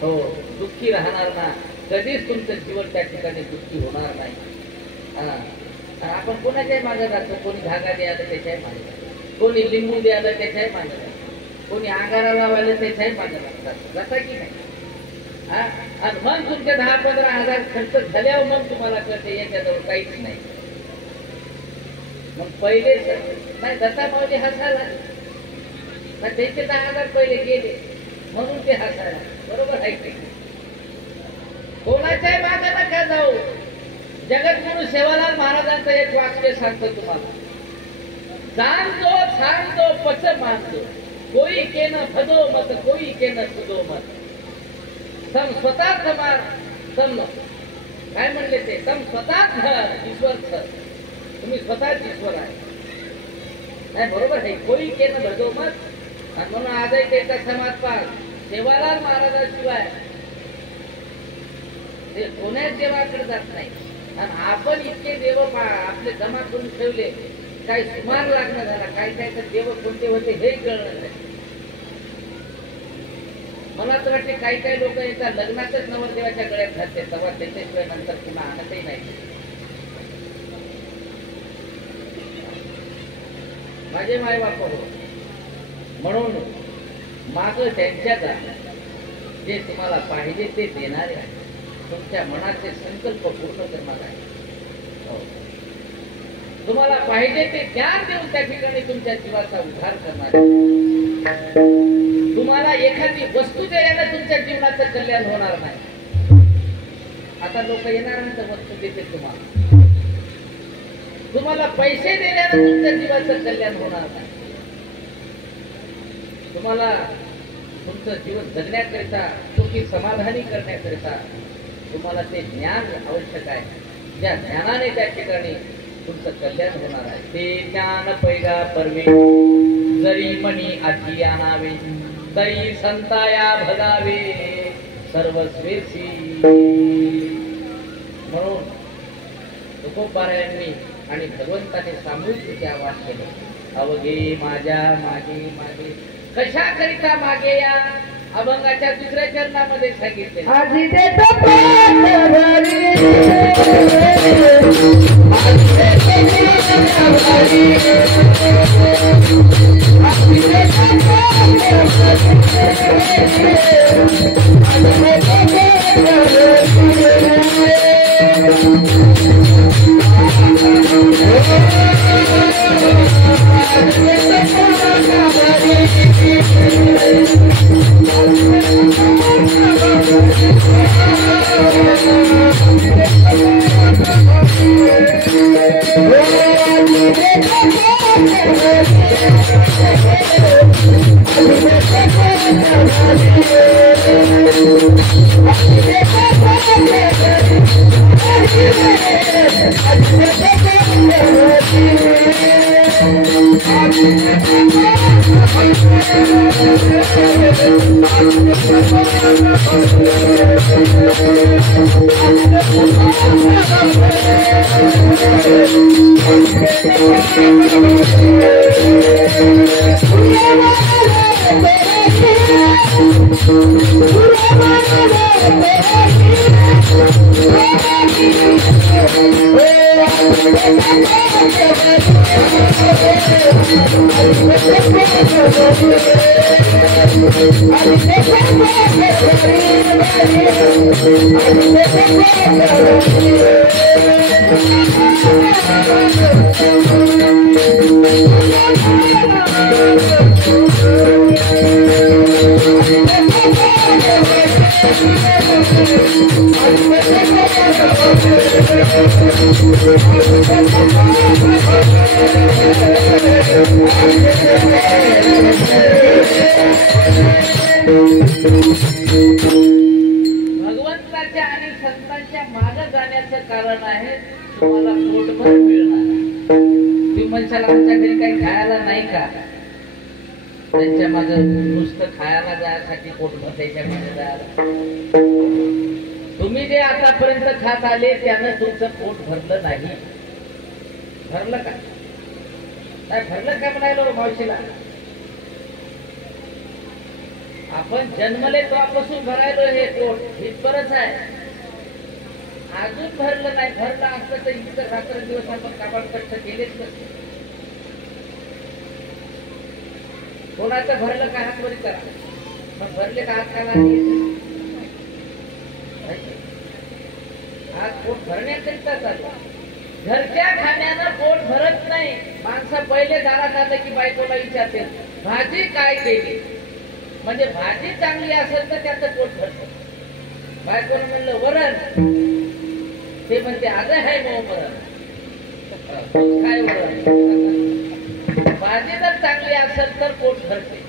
हो दुःखी राहणार ना, कधीच तुमचं जीवन त्या ठिकाणी दुःखी होणार नाही. आपण कोणाच्याही मागे जातो, कोणी धागा द्यायला त्याच्याही मागे जातो, कोणी लिंबू द्यायला त्याच्याही मागे जातो, कोणी अंगारा लावायला त्याच्याही मागे लागतात. जाता की नाही? आणि मग तुमचे 10-15 हजार खर्च झाल्यावर मग तुम्हाला कळते याच्याजवळ काहीच नाही. मग पहिले नाही, दत्ता माऊली हसायला, त्यांचे 10,000 पहिले गेले म्हणून ते हसायला, बरोबर आहे की? कोणाच्याही मागे नका जाऊ. जगद्गुरु सेवालाल महाराजांचं एक वाक्य सांगतो तुम्हाला. जाणतो सांगतो पच मानतो, कोई के न भदो मत, कोई के न सुदो मत. सम स्वतःच मार, सम काय म्हणले ते, सम स्वतःच ईश्वर सर, तुम्ही स्वतःच ईश्वर आहे. नाही, बरोबर आहे. कोई के न भदो मत. आणि म्हणून आजही त्याचा समाज पार सेवालाल महाराजाशिवाय ते कोण्याच देवाकडे जात नाही. आणि आपण इतके देव आपले जमा करून ठेवले, काही सुमार लागणं झाला, काय काय तर देव कोणते होते हे कळलं नाही. मला तर वाटते काही काही लोक येतात लग्नातच नवरदेवाच्या गळ्यात घालते, तेव्हा त्याच्याशिवाय नंतर पुन्हा आणतही नाही. माझे माय बाप हो, म्हणून माग त्यांच्या जे तुम्हाला पाहिजे ते देणारे आहे, तुमच्या मनाचे संकल्प पूर्ण करणार आहे. तुम्हाला पाहिजे ते ज्ञान देऊन त्या ठिकाणी तुमच्या जीवाचा उद्धार करणार आहे. तुम्हाला एखादी वस्तू देण्याने तुमच्या जीवनाचं कल्याण होणार नाही. आता लोक येणार तर वस्तू देते तुम्हाला, तुम्हाला पैसे देण्याने तुमच्या जीवाचं कल्याण होणार नाही. तुम्हाला तुमचं जीवन जगण्याकरिता, सुखी समाधानी करण्याकरिता तुम्हाला ते ज्ञान आवश्यक आहे. ज्या ज्ञानाने त्या ठिकाणी तुमचं कल्याण होणार आहे. ते ज्ञान पैगा परवे जरी मनी आधी आणावे, तरी संताया भगावे सर्वस्वेसी. म्हणून तुकोबारायांनी आणि भगवंताने सामूहिक आवाहन केलं, अवघे माझ्या मागे मागे. कशा करिता मागे या अभंगाच्या दुसऱ्या चरणामध्ये सांगितले, भगवंताच्या आणि संतांच्या मागे जाण्याचं कारण आहे तुम्हाला पोटभर मिळणार. तुम्ही म्हणशाल आमच्या घरी काही खायला नाही का, त्यांच्या मागे नुसतं खायला जायसाठी पोटभर त्याच्या मागे जायला. तुम्ही जे आतापर्यंत खात आले त्यानं तुमचं पोट भरलं नाही. भरलं का नाही? भरलं का म्हणायला मावशीला? आपण जन्मले तेव्हापासून भरायलो हे पोट इथपर्यंत आहे, अजून भरलं नाही. भरलं असतं तर इतर रात्र दिवस आपण काबाड कष्ट केलेच नसते. कोणाचं भरलं का हात वरी करा, पण भरले का हात खायला हात पोट भरण्याकरिता चालू. घरच्या खाण्यानं पोट भरत नाही. माणसं पहिले दारात आलं की बायकोला विचारते भाजी काय केली, म्हणजे भाजी चांगली असेल तर त्याचं पोट भरत. बायकोला म्हणलं वरण, ते म्हणते आज आहे मग वरण. काय वरण? भाजी जर चांगली असेल तर पोट भरते,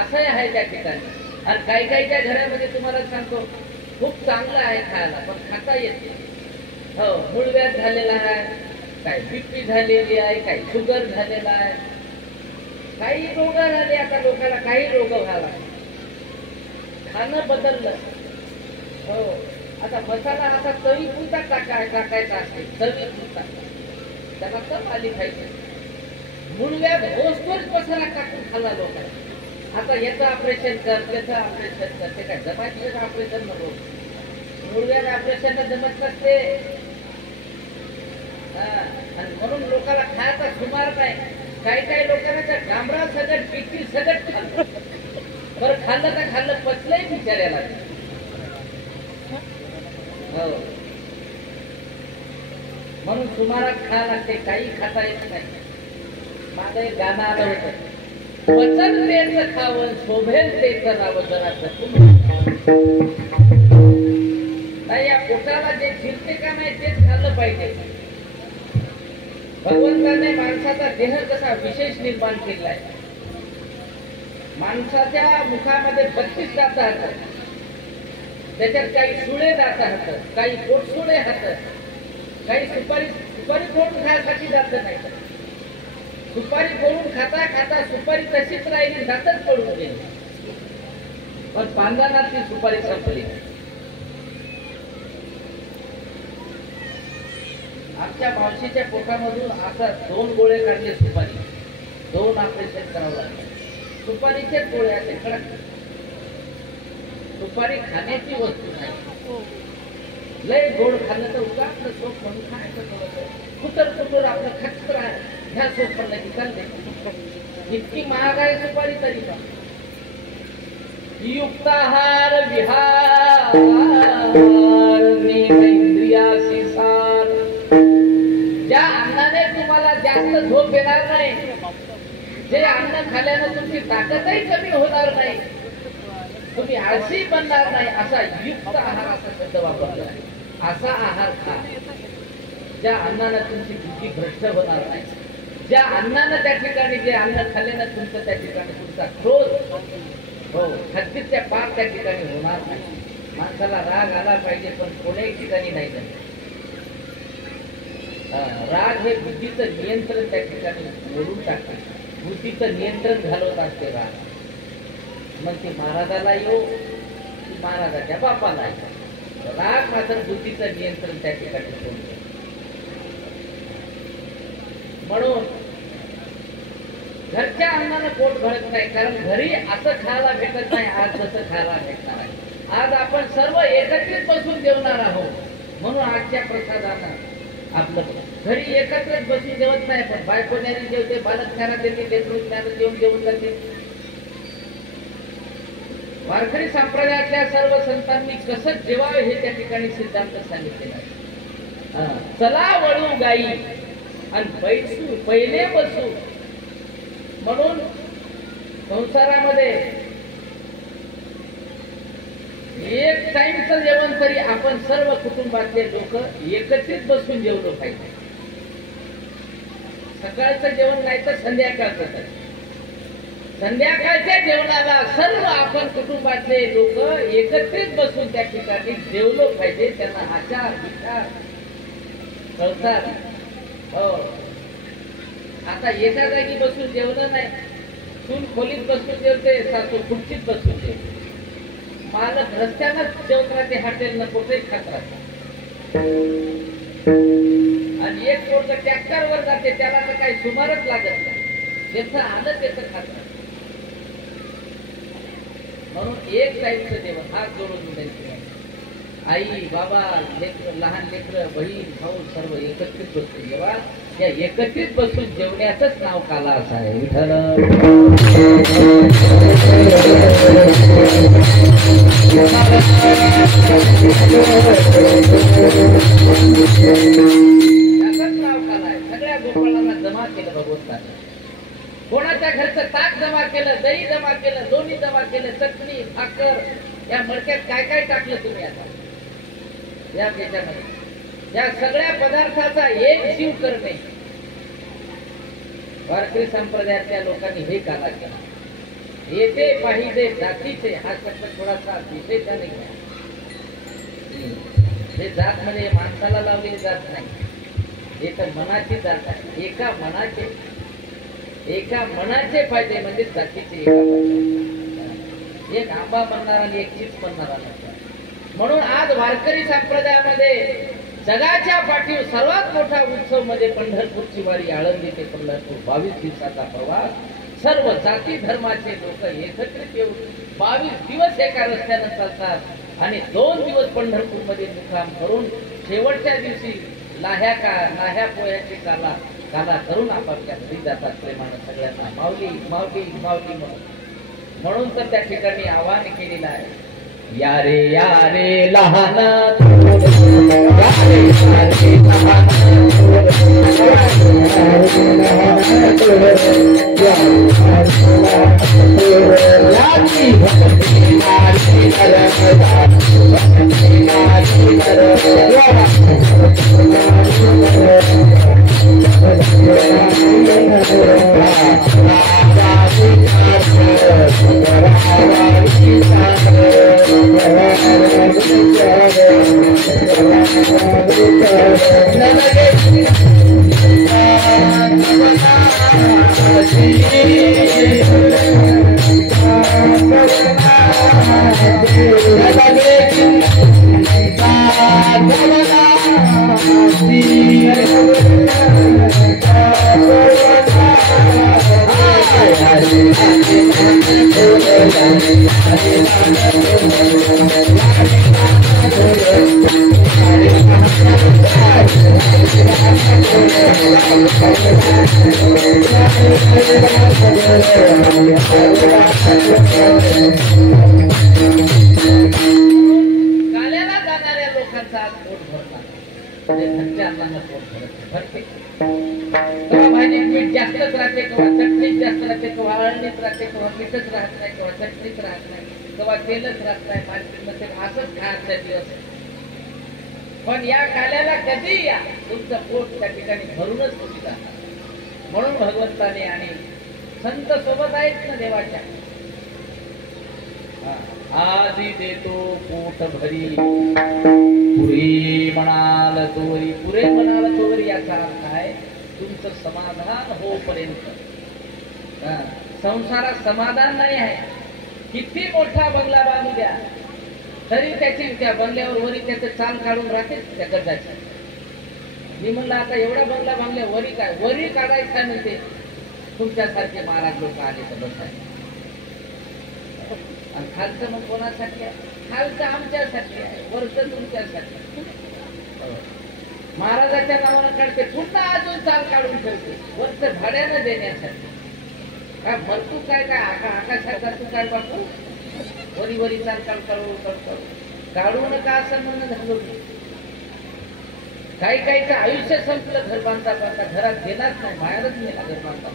असं आहे त्या ठिकाणी. आणि काही काहीच्या घरामध्ये तुम्हाला सांगतो खूप चांगलं आहे खायला, पण खाता येत नाही. हो, मूळव्याध झालेला आहे, काही बीपी झालेली आहे, काही शुगर झालेला आहे, काही रोग झाले. आता लोकांना काही रोग झाला, खाणं बदललं. हो, आता मसाला असा चवी पुरता टाकायचा असते, चवी पुरता. त्याला कम आली पाहिजे. मुळव्याध होस्तोच मसाला टाकून खाल्ला लोकांनी. आता याचं ऑपरेशन कर, त्याचं ऑपरेशन कर, ते काय जमायचं ऑपरेशन नको. मुळव्याध ऑपरेशन जमत नसते. आणि म्हणून लोकांना खायचा सुमार नाही. काही लोकांना त्या डांबरा सगट पिठी सगट खाल्लं. बरं खाल्लं तर खाल्लं, पचलंय बिचाऱ्याला. हो, म्हणून सुमारात खायला लागते, काही खाता येत नाही. माझं एक गाणं आलं होतं, पचन तेच खावं शोभेल तेच राहावं जरा नाही. या पोटाला जे शिरते का नाही तेच खाल्लं पाहिजे. भगवंताने माणसाचा देह कसा विशेष निर्माण केला आहे. माणसाच्या मुखामध्ये 32 दात असतात. त्याच्यात काही सुळे दात असतात, काही पोटसुळे असतात, काही सुपारी फोडून खायसाठी जात नाही. सुपारी फोडून खाता खाता सुपारी तशीच राहिली, दातच पडून गेली. पण पांघरणात ती सुपारी संपली. आमच्या मावशीच्या पोटामधून आता 2 गोळे काढले सुपारी. 2 ऑपरेशन करावं लागले. सुपारीचेच गोळे असे कडक. सुपारी खाण्याची वस्तू नाही. लय गोड खाल्लं तर उगा आपलं सोप म्हणून खायचं थोडंसं. कुटर आपलं खचत राहाय. ह्या सोप पडलं की चालते. इतकी महाग आहे सुपारी तरी पण. युक्ताहार विहार इंद्रियासी सार. ज्या अन्नाने तुम्हाला जास्त झोप येणार नाही, जे अन्न खाल्यानं तुमची ताकदही कमी होणार नाही, तुम्ही आळशी बनणार नाही, असा युक्त आहार असा शब्द वापरला आहे. असा आहार खा ज्या अन्नानं तुमची बुद्धी भ्रष्ट होणार नाही. ज्या अन्नानं त्या ठिकाणी, जे अन्न खाल्ल्यानं तुमचं त्या ठिकाणी तुमचा क्रोध, हो, हद्दीच्या पाप त्या ठिकाणी होणार नाही. माणसाला राग आला पाहिजे, पण कोणत्याही ठिकाणी नाही झालं. राग हे बुद्धीचं नियंत्रण त्या ठिकाणी मोडून टाकते. बुद्धीचं नियंत्रण घालवत असते राग. मग ती महाराजाला येऊ की महाराजाच्या बापाला येऊ, राग मात्र बुद्धीचं नियंत्रण त्या ठिकाणी सोडतो. म्हणून घरच्या अन्नानं पोट भरत नाही, कारण घरी असं खायला भेटत नाही आज जसं खायला भेटणार आहे. आज आपण सर्व एकत्रित बसून जेवणार आहोत. म्हणून आजच्या प्रसादानं आपलं घरी एकत्रच बसून जेवत नाही, पण बायको ज्ञानी जेवते, बालक ज्ञानात देते, लेकरू ज्ञानात जेवून जेवून जाते. वारकरी संप्रदायातल्या सर्व संतांनी कसं जेवावे हे त्या ठिकाणी सिद्धांत सांगितलेला आहे. चला वळू गाई आणि बैसू पहिले बसू. म्हणून संसारामध्ये एक टाइमचं जेवण तरी आपण सर्व कुटुंबातले लोक एकत्रित बसून जेवलो पाहिजे. सकाळचं जेवण नाही तर संध्याकाळचं. तर संध्याकाळच्या जेवणाला सर्व आपण कुटुंबातले लोक एकत्रित बसून त्या ठिकाणी जेवलो पाहिजे. त्यांना आचार विचार कळतात. हो, आता एका जागी बसून जेवण नाही. सून खोलीत बसून जेवते, सासू खुर्चीत बसून जेवते. मालक रस्त्यानंच जेवत राहते, हॉटेल न कुठेही खात राहते. आणि एक पोरग ट्रॅक्टरवर जाते, त्याला तर काही सुमारच लागत नाही. ज्याचं आलं त्याचं खात राहते. म्हणून एक टाईमचं जेवण हात जोडून द्यायचं. आई बाबा लेकर, लहान लेकर, बहीण भाऊ सर्व एकत्रित बसून जेवा. या एकत्रित बसून जेवण्याचंच नाव काला असं आहे. विठ्ठल त्याचंच नाव काला आहे. सगळ्या गोपाळांना जमा केलं भगवंताने. कोणाच्या घरचं ताक जमा केलं, दही जमा केलं, लोणी जमा केलं, चटणी भाकर. या मडक्यात काय काय टाकलं तुम्ही आता या त्याच्यामध्ये? या सगळ्या पदार्थाचा एक जीव करणे. वारकरी संप्रदायातल्या लोकांनी हे काला केला. येते पाहिजे जातीचे, हा शब्द थोडासा विशेषा नाही. हे जात म्हणजे माणसाला लावलेली जात नाही, हे तर मनाची जात आहे. एका मनाचे फायदे म्हणजे जातीचे. एक आंबा म्हणणार आणि एक चिप्स म्हणणारा नसतो. म्हणून आज वारकरी संप्रदायामध्ये जगाच्या पाठीवर सर्वात मोठा उत्सव मध्ये पंढरपूरची वारी, आळंदी ते पंढरपूर 22 दिवसाचा प्रवास. सर्व जाती धर्माचे लोक एकत्रित येऊन 22 दिवस एका रस्त्यानं चालतात आणि 2 दिवस पंढरपूर मध्ये मुक्काम करून शेवटच्या दिवशी लाह्या पोह्याची काला करून आपापल्या घरी जातात. प्रेमानं सगळ्यांना माऊली माऊली माऊली म्हणून तर त्या ठिकाणी आवाहन केलेलं आहे. यारे यारे लहान काल्याला जाणाऱ्या लोकांचा आज पोट भरला. कवा भाजीत मीठ जास्तच राहते, कवा चटणीत जास्त राहते, कवा हळदीत राहते, कवा मीठच राहत नाही, कवा चटणीत राहत नाही, कवा तेलच राहत नाही. मार्केटमध्ये असंच खायचा दिवस. पण या काल्याला कधी या तुमचं पोट त्या ठिकाणी भरूनच तुम्ही जाणार. म्हणून भगवंताने आणि संत सोबत आहेत ना देवाच्या. आजी देतो पोट भरी, पुरी म्हणाल तोरी. पुरे म्हणाल तोरी याचा अर्थ आहे तुमचं समाधान होईपर्यंत. संसारात समाधान नाही आहे. किती मोठा बंगला बांधू द्या तरी त्याची त्या बंगल्यावर वरी त्याचं चाल काढून राहते त्या कर्जाची. मी म्हणलं आता एवढा बंगला बांधल्या वरी काय, वरी काढायचा म्हणते. तुमच्यासारखे महाराज लोक आले तर बसायचे. आणि खालचं मग कोणासाठी आहे? खालचं आमच्यासाठी आहे, वरचं तुमच्यासाठी. महाराजाच्या नावानं काढते, पुन्हा अजून चाल काढून ठेवते वरचं भाड्यानं देण्यासाठी. काय म्हणतो काय आकाशाचा तू काय बापू वरी वरी चाल काढू नका असं म्हणणं झालं. काहीचं आयुष्य संपलं घर बांधता बांधता, घरात गेलाच नाही, बाहेरच नाही घर बांधता.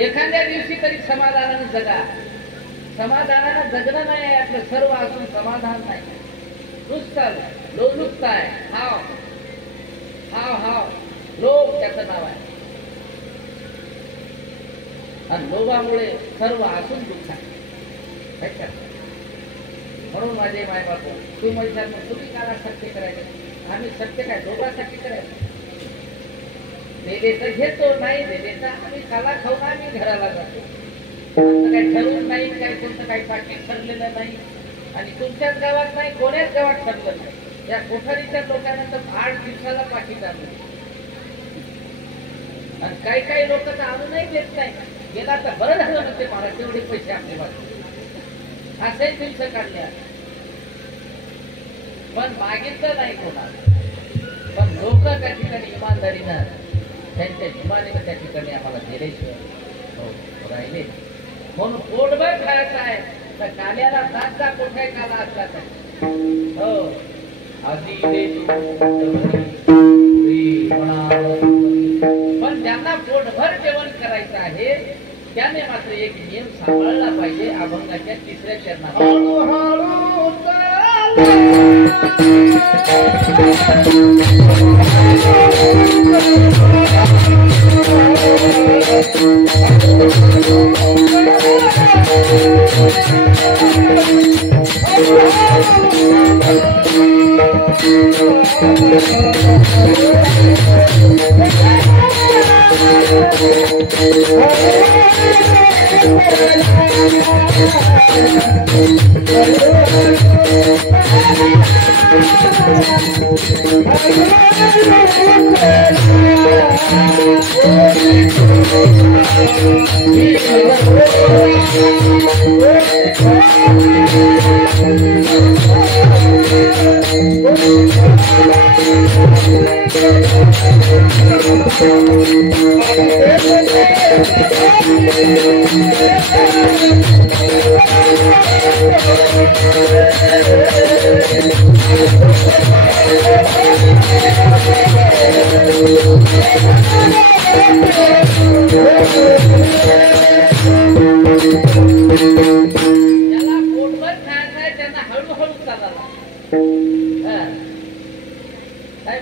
एखाद्या दिवशी तरी समाधानानं जगा. समाधानानं जगणं नाही आहे आपलं सर्व असून समाधान नाही. नुसतं लोलुपता आहे. हाव हाव हाव लोभ त्याचं नाव आहे. आणि लोभामुळे सर्व असून दुःख आहे. म्हणून माझे माय बापू तू म्हणतात मग तुम्ही काला सत्य करायचं, आम्ही सत्य काय लोभासाठी करायचं. दिले तर घेतो, नाही दिले तर आम्ही काला खाऊन आम्ही घराला जातो. काही ठरवून नाही, काय कोणतं काही पाकिट ठरलेलं नाही. आणि तुमच्याच गावात नाही, कोण्याच गावात ठरलं नाही. या कोठारीच्या लोकांना तर 8 दिवसाला पाकिट आणलं. आणि काही लोक तर आणूनही देत नाही. गेला तर बरं झालं म्हणते मला तेवढे पैसे आपले बाजू असे दिवस काढले. पण मागितलं नाही कोणाला. पण लोक त्या ठिकाणी इमानदारीनं त्यांच्या इमानीनं त्या ठिकाणी आम्हाला दिल्याशिवाय राहिले. म्हणून पोटभर खायचं आहे तर काल्याला जातचा कोठे काला असला तर हो आधी पण ज्यांना पोटभर जेवण करायचं आहे त्याने मात्र एक नियम सांभाळला पाहिजे. अभंगाच्या 3ऱ्या चरणात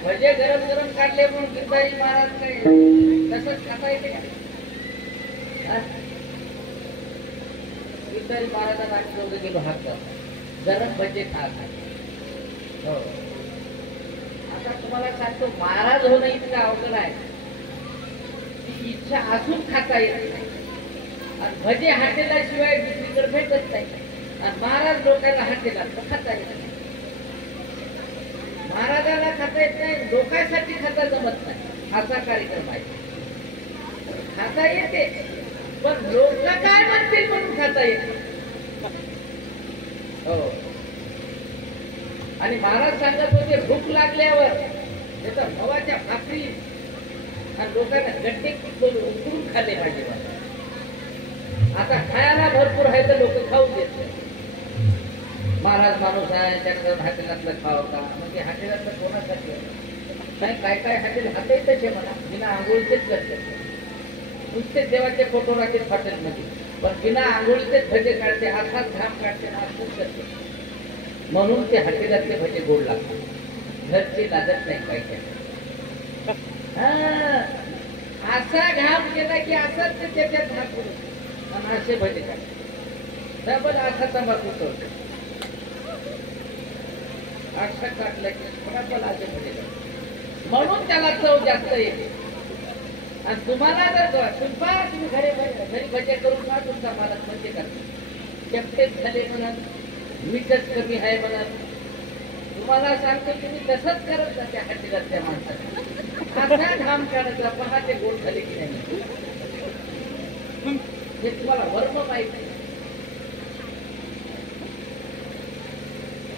भजे गरम गरम काढले म्हणून गिरधारी महाराज काय तसंच खाता येते का? गिरधारी महाराजांना आम्ही दोघं गेलो हात गरम भजे खात. हो, आता तुम्हाला सांगतो महाराज होणं इतकं अवघड आहे. ती इच्छा असून खाता येत नाही आणि भजे हाटेल्याशिवाय दुसरीकडे भेटत नाही आणि महाराज लोकांना हाटेला खाता येत नाही. महाराजाला खाता येत नाही, लोकांसाठी खाता जमत नाही. असा कार्यक्रम आहे. खाता येते पण लोक काय म्हणतील म्हणून खाता येते. हो, आणि महाराज सांगत होते भूक लागल्यावर त्याचा गव्हाच्या भाकरी आणि लोकांना गड्डे उकळून खाल्ले पाहिजे. आता खायला भरपूर आहे तर लोक खाऊ देत नाही. महाराज माणूस आहे त्याकडे हाटेलातलं खावं का? म्हणजे हाटेलातलं कोणासाठी नाही. काय काय हाटेल हाते तसे म्हणा बिना आंघोळीचेच करते. नुसतेच देवाचे फोटो राहते हॉटेलमध्ये पण बिना आंघोळीचेच भजे काढते, असाच घाम काढते, असंच करते. म्हणून ते हाटेलातले भजे गोड लागतात. घरचे लागत नाही. काय काय असा घाम केला की असाच ते त्याच्यात घाम करू आणि असे भजे काढते. डबल असा तंबाखू करतो. असा काढला की कोणाला असे भजे काढते. म्हणून त्याला चव जास्त येते. आणि तुम्हाला जर तुम्ही घरी भजे करून का तुमचा मालक म्हणजे करतो चपटेच झाले म्हणत मीठच कमी आहे म्हणत तुम्हाला सांगतो तुम्ही तसंच करत जा. त्या हाटेलात त्या माणसाला असा घाम काढायचा पहा ते गोड झाले की नाही हे तुम्हाला वर्म माहिती.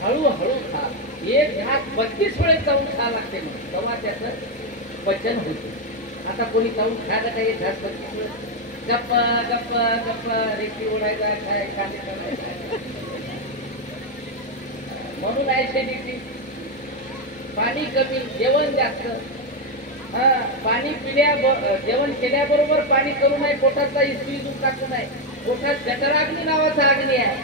हळूहळू खा. एक घास 32 वेळेस जाऊन खा लागते म्हणून तेव्हा त्याचं पचन होते. आता कोणी जाऊन खायला काही घास 32 वेळेस गप्पा गप्पा गप्पा रेखी ओढायचा काय खाणे करायचा म्हणून ऍसिडिटी. पाणी कमी, जेवण जास्त. पाणी जेवण केल्याबरोबर पाणी करू नये. पोटातला इस्वी टाकू नये. पोटात जठराग्नी नावाचा अग्नी आहे.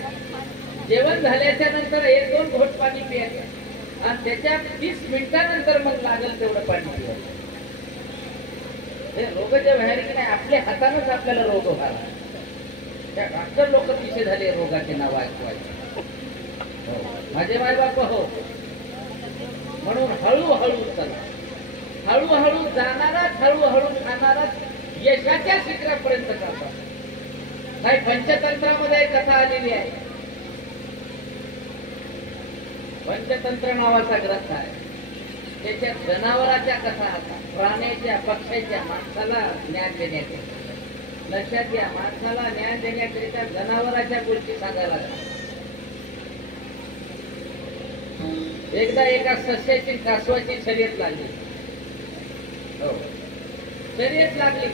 जेवण झाल्याच्या नंतर 1-2 घोट पाणी प्यायचं आणि त्याच्या 30 मिनिटानंतर मग लागेल तेवढं पाणी प्यायचं. हे रोग जे बाहेर की नाही आपल्या हातानच आपल्याला रोग व्हायला. त्या डॉक्टर लोक पिछे झाले रोगाचे नाव ऐकवायचे. माझे माय बाप हो. म्हणून हळूहळू चला. हळूहळू जाणाराच हळूहळू खाणाराच यशाच्या शिखरापर्यंत जातात. काही पंचतंत्रामध्ये कथा आलेली आहे. पंचतंत्र नावाचा ग्रंथ आहे. त्याच्यात जनावराच्या कथा असतात. प्राण्याच्या, पक्ष्याच्या, माणसाला ज्ञान देण्याच्या. लक्षात घ्या, माणसाला ज्ञान देण्याकरिता जनावराच्या गोष्टी सांगायला लागतात. एकदा एका सस्याची कासवाची शर्यत लागली. हो, शर्यत लागली.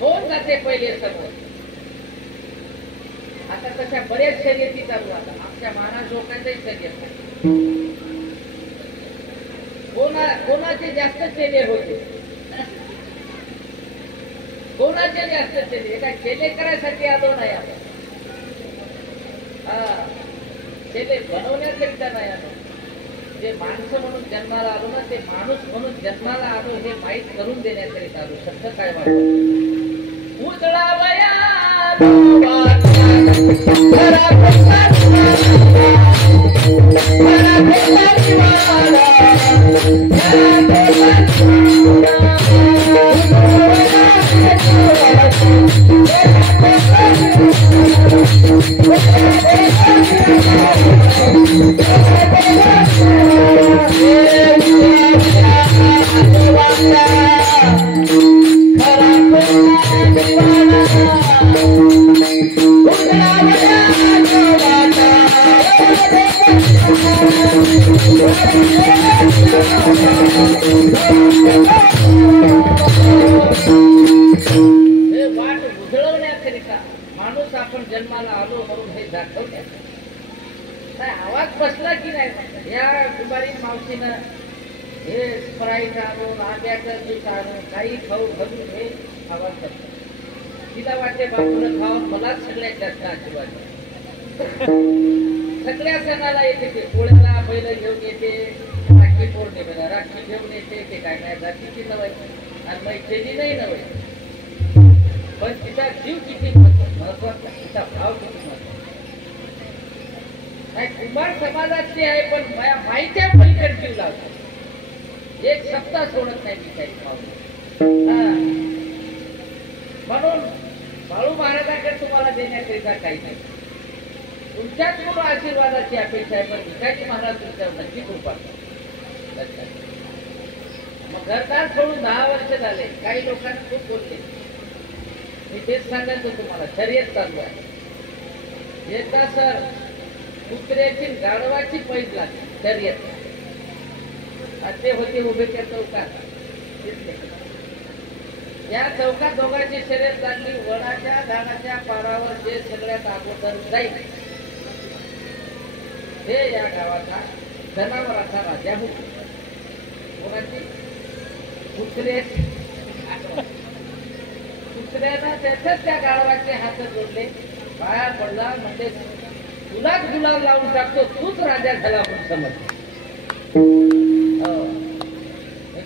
कोण जाते पहिले सर्व. आता तशा बऱ्याच शर्यती चालू. आता आमच्या महाराज लोकांच्याही शर्यत नाही. कोणाचे जास्त चेले होते. कोणाचे जास्त चेले. एका चेले करायसाठी आलो नाही आपण. चेले बनवण्याकरिता नाही आलो. जे माणसं म्हणून जन्माला आलो ना ते माणूस म्हणून जन्माला आलो हे माहीत करून देण्याकरिता आलो. शब्द काय वाटतो. उजळावया वाट उधळवण्याकरिता माणूस आपण जन्माला आलो म्हणून हे दाखवण्यात काय आवाज बसला की नाही म्हणतात. या दुपारी मावशीनं हे स्प्राईट आणून आंब्याचं ज्यूस आणून काही खाऊ घालून हे आवाज बसला. तिला वाटते बापूला खाऊन मलाच सगळ्यात जास्त आशीर्वाद. सगळ्या सणाला येते ते पोळ्याला बैल घेऊन येते, राखी पौर्णिमेला राखी घेऊन येते, ते काय नाही जातीची नव्हे आणि मैत्रिणी नाही नव्हे. पण तिचा जीव किती महत्वाचा, तिचा भाव किती महत्वाचा. कुंभार समाजातली आहे पण माईच्या पलीकडे जीव लावतो. एक सप्ताह सोडत नाही ती काही भाव. म्हणून बाळू महाराजांकडे तुम्हाला देण्याकरिता काही नाही. तुमच्याच म्हणून आशीर्वादाची अपेक्षा आहे, पण भिकाजी महाराज तुमच्यावर नक्की कृपा करतात. मग घरदार सोडून 10 वर्ष झाले. काही लोकांनी खूप बोलले. मी तेच सांगायचं तुम्हाला, शर्यत चालू आहे. एकदा सर कुत्र्याची गाढवाची पैज लागली शर्यत. ते होते उभे त्या चौकात. या चौकात दोघांची शर्यत लागली. वडाच्या झाडाच्या पारावर जे सगळ्यात अगोदर जाईल हे या गावाचा जनावराचा राजा होतो. कोणाची? कुत्र्याची. कुत्र्यानं त्याच्याच त्या गाढवाचे हात जोडले, पाया पडला, म्हणजे तुलाच गुलाब लावून टाकतो, तूच राजा झाला म्हणून समज.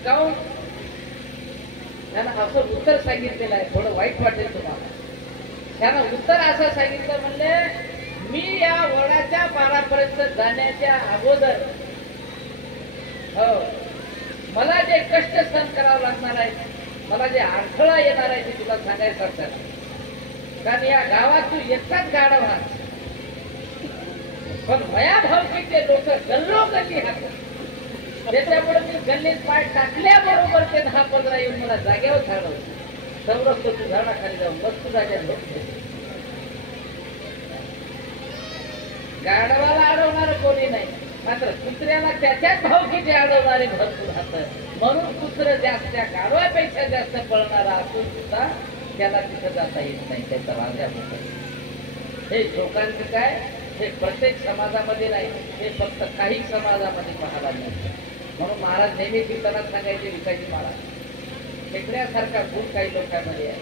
काहून त्यानं असं उत्तर सांगितलेलं आहे. थोडं वाईट वाटेल तुम्हाला. त्यानं उत्तर असं सांगितलं, म्हणले मी या वडाच्या पारापर्यंत जाण्याच्या अगोदर मला जे कष्ट सहन करावं लागणार आहे, मला जे अडथळा येणार आहे ते तुला सांगायचं असतं. कारण या गावात तू एकटाच गाढव आहात, पण मया भावकीचे लोक गल्लोगल्ली हातात. त्याच्यामुळे मी गल्लीत पाय टाकल्याबरोबर ते 10-15 येऊन मला जागेवर झाडवलं. सौरभ तू झाडाखाली जाऊन मस्त जाग्यात बसतो. गाढवाला अडवणार कोणी नाही, मात्र कुत्र्याला त्याच्याच भावकीचे अडवणारे भरपूर हात. म्हणून कुत्र जास्त त्या गाढवापेक्षा जास्त पळणारा असून सुद्धा त्याला तिथं जाता येत नाही. त्याचा राजा होता. हे लोकांचं काय, हे प्रत्येक समाजामध्ये नाही, हे फक्त काही समाजामध्ये पाहायला मिळतं. म्हणून महाराज नेहमी कीर्तनात सांगायचे, भिकाजी महाराज खेकड्यासारखा गुण काही लोकांमध्ये आहे.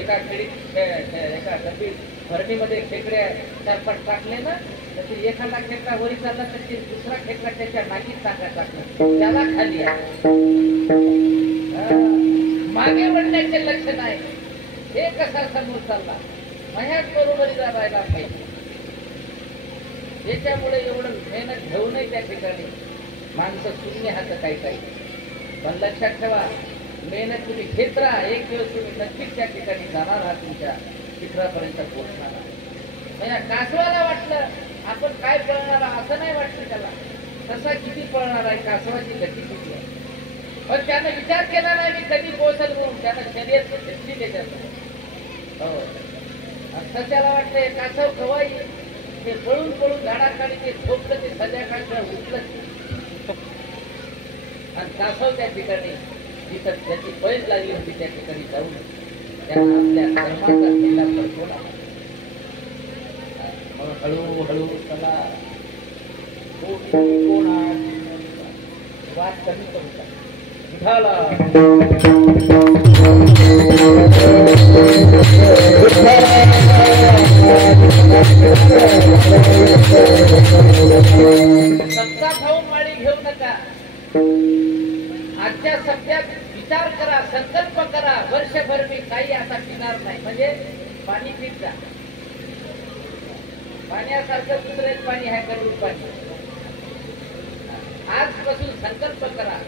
एका खेडीत एका डबीत भरणीमध्ये खेकड्या 4-5 टाकले ना, तर ते एखादा खेकडा वरी चालला तर ते दुसरा खेकडा त्याच्या नाकीत टाकलं, त्याला खाली आहे. मागे वळण्याचे लक्षण आहे. हे कसा समोर चालला, माझ्याच बरोबरी राहायला पाहिजे. त्याच्यामुळे एवढं मेहनत घेऊनही त्या ठिकाणी माणसं शून्य हात काही. पण लक्षात ठेवा, मेहनत तुम्ही घेत राहा, एक दिवस तुम्ही नक्कीच त्या ठिकाणी जाणार आहात, तुमच्या शिखरापर्यंत पोहोचणार आहात. कासवाला वाटलं आपण काय पळणार, असं नाही वाटलं त्याला. तसा किती पळणार आहे, कासवाची गती किती आहे. पण त्यानं विचार केला नाही मी कधी पोहोचल म्हणून. त्यानं शर्यत घेतली त्याच्यात. हो, असं त्याला वाटतंय कासव कवाई. ते पळून पळून झाडाखाली ते झोपलं, ते संध्याकाळचं उठलं आणि कासव त्या ठिकाणी जिथं त्याची पैज लागली होती त्या ठिकाणी जाऊन त्यानं आपल्या धर्माचा किल्ला पडतोला. हळूहळू त्याला वाद कमी करूचा झाला. सप्ता खाऊन माळी घेऊ नका. आजच्या सप्त्यात विचार करा, संकल्प करा, वर्षभर मी काही आता पिणार नाही, म्हणजे पाणी पीत जा. पाण्यासारखं दुसरं पाणी आहे गढूळ पाणी. आजपासून संकल्प करा,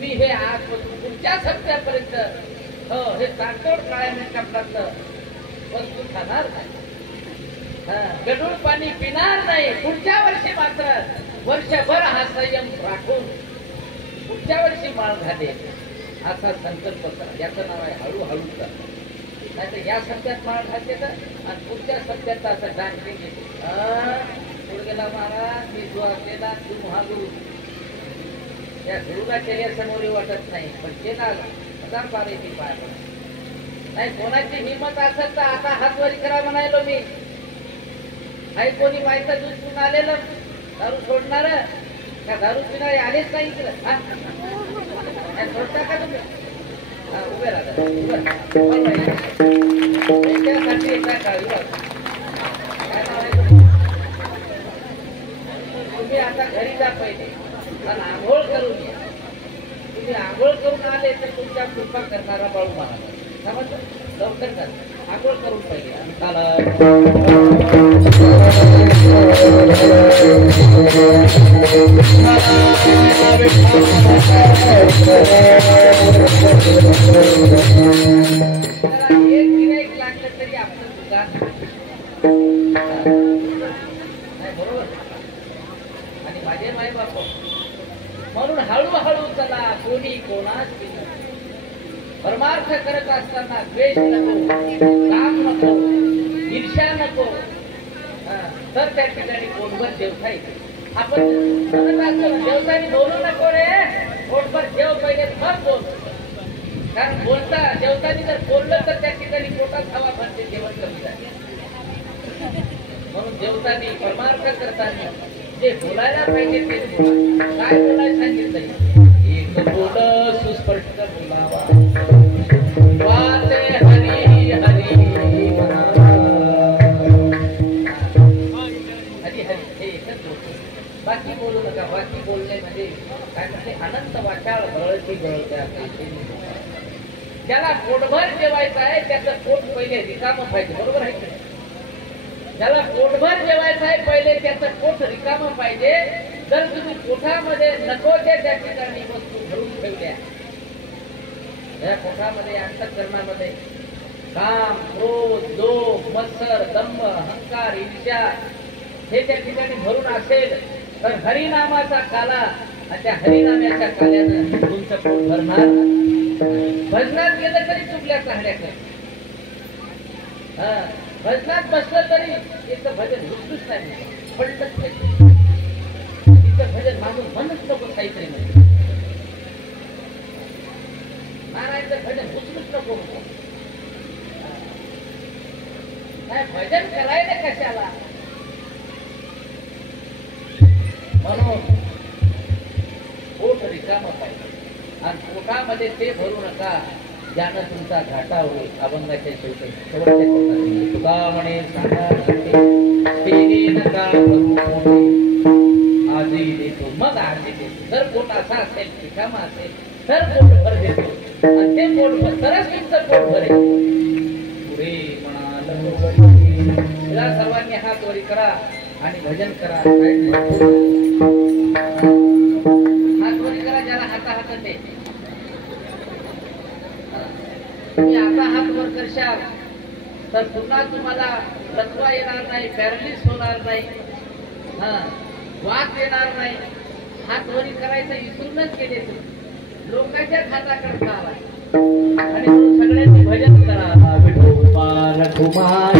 मी हे आजपासून पुढच्या सप्त्यापर्यंत हे तांतोड काळ्या कपडातलं वस्तू खाणार नाही, गढूळ पाणी पिणार नाही. पुढच्या वर्षी मात्र वर्षभर हा संयम राखून पुढच्या वर्षी माळ घाले असा संकल्प करा. याचं नाव आहे हळूहळू करा. नाही तर या सप्त्यात माळ घालते तर आणि पुढच्या सप्त्यात असं डान्सिंग येते. पुढे गेला महाराज मी जो असलेला तू महागुरु. या गुरुला चेहऱ्यासमोर वाटत नाही पण केला हजार पारे ती पाय नाही. कोणाची हिंमत असेल तर आता हात वरी करा म्हणायलो मी. काही कोणी माहित दूध पिऊन आलेलं दारू सोडणार का दारू पिणारे आलेच नाही इकडं सोडता का तुम्ही? उभे राहा त्याच्यासाठी एकदा काळजी काय नाव आहे तुम्ही आता घरी जा पहिले पण आंघोळ करून या. तुम्ही आंघोळ करून आले तर तुमच्या कृपा करणारा बाळू महाराज समजलं. लवकर करा आंघोळ करून पाहिजे आणि एक गिऱ्हाईक लागलं तरी आपलं दुकान नाही बरोबर. आणि माझे माय बाप म्हणून हळूहळू चला कोणी कोणाच परमार्थ करत असताना द्वेष नको, काम नको, ईर्ष्या नको. तर त्या ठिकाणी पोटभर जेवता येते. आपण म्हणत असतो जेवताना बोलू नको रे, पोटभर जेव पहिले मग बोल. कारण बोलता जेवताना जर बोललं तर त्या ठिकाणी पोटात हवा भरते, जेवण कमी जाते. म्हणून जेवताना परमार्थ करताना जे बोलायला पाहिजे ते बोला. काय बोलायला सांगितलंय? एक बोल सुस्पष्ट बोलावा, वाचे हरी हरी म्हणावा. हरी हरी हे एकच बोलतो, बाकी बोलू नका. बाकी बोलणे म्हणजे काय म्हणते अनंत वाचाळ गळती गळत्या. ज्याला पोटभर जेवायचं आहे त्याचं पोट पहिले रिकामं पाहिजे. बरोबर आहे की? ज्याला पोटभर जेवायचं आहे पहिले त्याचं पोट रिकामं पाहिजे. जर तुम्ही पोटामध्ये नकोच्या त्या ठिकाणी वस्तू भरून ठेवल्या, या पोटामध्ये अंतःकरणामध्ये काम, क्रोध, लोभ, मत्सर, दंभ, अहंकार, ईर्ष्या हे त्या ठिकाणी भरून असेल तर हरिनामाचा काला आणि त्या हरिनामाच्या काल्यानं तुमचं पोट भरणार. भजनात गेलं तरी चुकल्या चांगल्या कर. भजनात बसलं तरी तिचं भजन उत्कृष्ट आहे, पडलंच पाहिजे. तिचं भजन मागून म्हणूच नको काहीतरी म्हणजे नारायणचं भजन उत्कृष्ट नको. काय भजन करायला कशाला? म्हणून पोट रिकामं पाहिजे आणि पोटामध्ये ते भरू नका ज्यानं तुमचा घाटा होईल. अभंगाच्या शेवटी तुका म्हणे आजी देतो मग आजी देतो. जर पोट असा असेल रिकामा असेल तर पोट भर देतो आणि ते पोट भर तरच तुमचं पोट भरेल. पुढे म्हणाल सर्वांनी हात वरी करा आणि भजन करा. हात वरी करा ज्याला हातात ते. तुम्ही आता हात वर करशाल तर पुन्हा तुम्हाला लकवा येणार नाही, पॅरालिस होणार नाही, वात येणार नाही. हात वरी करायचं विसरूनच गेले तुम्ही. लोकांच्या खाताकडे आला आणि सगळ्यांनी भजन करा. विठोबा कुमार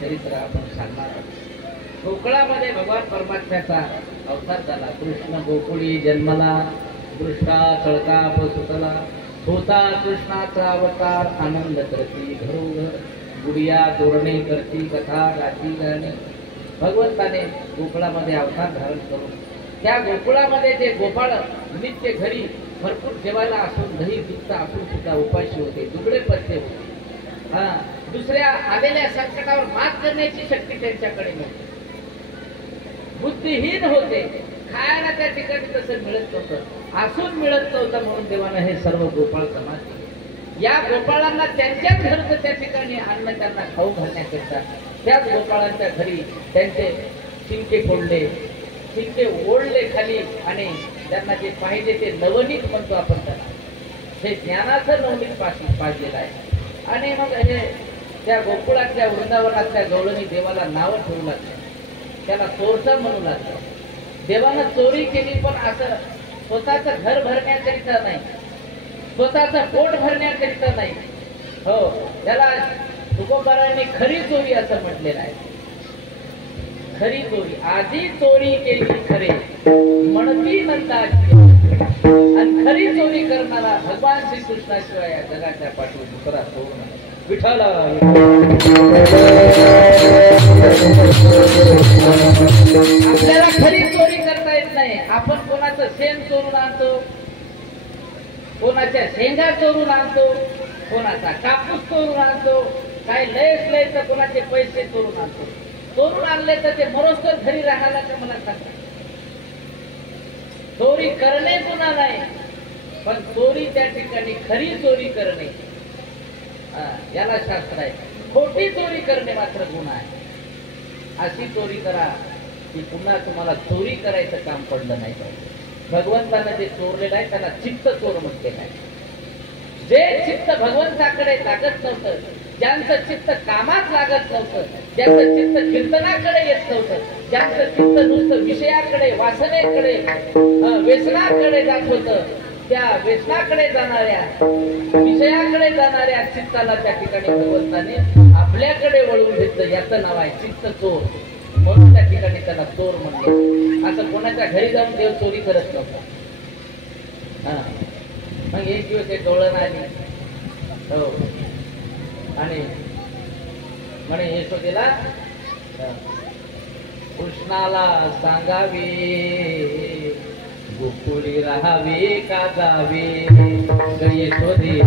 चरित्र आपण सांगणार. गोकुळामध्ये भगवान परमात्म्याचा अवतार झाला. कृष्ण गोकुळी जन्मला, दृष्टा चळका सुतला, होता कृष्णाचा अवतार. आनंद करती घरोघर, गुडिया तोरणे करती, कथा गाती गाणी. भगवंताने गोकुळामध्ये अवतार धारण करून त्या गोकुळामध्ये जे गोपाळ नित्य घरी भरपूर जेवायला असून दही दुधता असून सुद्धा उपाशी होते, दुबळे पडते होते. दुसऱ्या आलेल्या संकटावर मात करण्याची शक्ती त्यांच्याकडे नव्हती. बुद्धिहीन होते. खायला त्या ठिकाणी तसं मिळत नव्हतं, असून मिळत नव्हतं, म्हणून देवानं हे सर्व गोपाळ समाज केले. या गोपाळांना त्यांच्याच घरचं त्या ठिकाणी अन्न त्यांना खाऊ घालण्याकरता त्याच गोपाळांच्या घरी त्यांचे शिंके फोडले, शिंके ओढले खाली, आणि त्यांना जे पाहिजे ते नवनीत म्हणतो आपण त्याला, हे ज्ञानाचं नवनीत पाजलेलं आहे. आणि मग हे त्या गोकुळातल्या वृंदावनातल्या गवळणी देवाला नावं ठेवू लागले, त्याला चोरटा म्हणू लागले. देवानं चोरी केली, पण असं स्वतःचं घर भरण्याकरिता नाही, स्वतःचं पोट भरण्याकरिता नाही. हो, त्याला तुकोबारांनी खरी चोरी असं म्हटलेलं आहे. खरी चोरी, आधी चोरी केली खरे म्हणती नंदाची, आणि खरी चोरी करणारा भगवान श्रीकृष्णाशिवाय या जगाच्या पाठीवर दुसरा चोर नाही. विठ्ठला आपल्याला खरी चोरी करता येत नाही. आपण कोणाचं शेण चोरून आणतो, कोणाच्या शेंगा चोरून आणतो, कोणाचा कापूस चोरून आणतो, काही लयच लय तर कोणाचे पैसे चोरून आणतो. चोरून आणले तर ते मरोस्तर घरी राहायला का मला सांगा. चोरी करणे गुन्हा नाही, पण चोरी त्या ठिकाणी खरी चोरी करणे याला शास्त्र आहे. खोटी चोरी करणे मात्र गुन्हा आहे. अशी चोरी करा की पुन्हा तुम्हाला चोरी करायचं काम पडलं नाही पाहिजे. भगवंतानं जे चोरलेलं आहे त्याला चित्त चोर म्हटलेलं आहे. जे चित्त भगवंताकडे लागत नव्हतं, ज्यांचं चित्त कामात लागत नव्हतं, ज्यांचं चित्त कीर्तनाकडे येत नव्हतं, ज्यांचं चित्त नुसतं विषयाकडे, वासनेकडे, व्यसनाकडे जात होतं, त्या व्यसनाकडे जाणाऱ्या, विषयाकडे जाणाऱ्या चित्ताला त्या ठिकाणी भगवंताने आपल्याकडे वळवून घेतलं. याचं नाव आहे चित्त चोर, म्हणून त्या ठिकाणी त्याला चोर म्हणले. असं कोणाच्या घरी जाऊन देव चोरी करत नव्हता. मग एक दिवस एक डोळण आली, हो, आणि म्हणे यशोदेला कृष्णाला सांगावे गोकुळी राहावे का जावे, यशोदे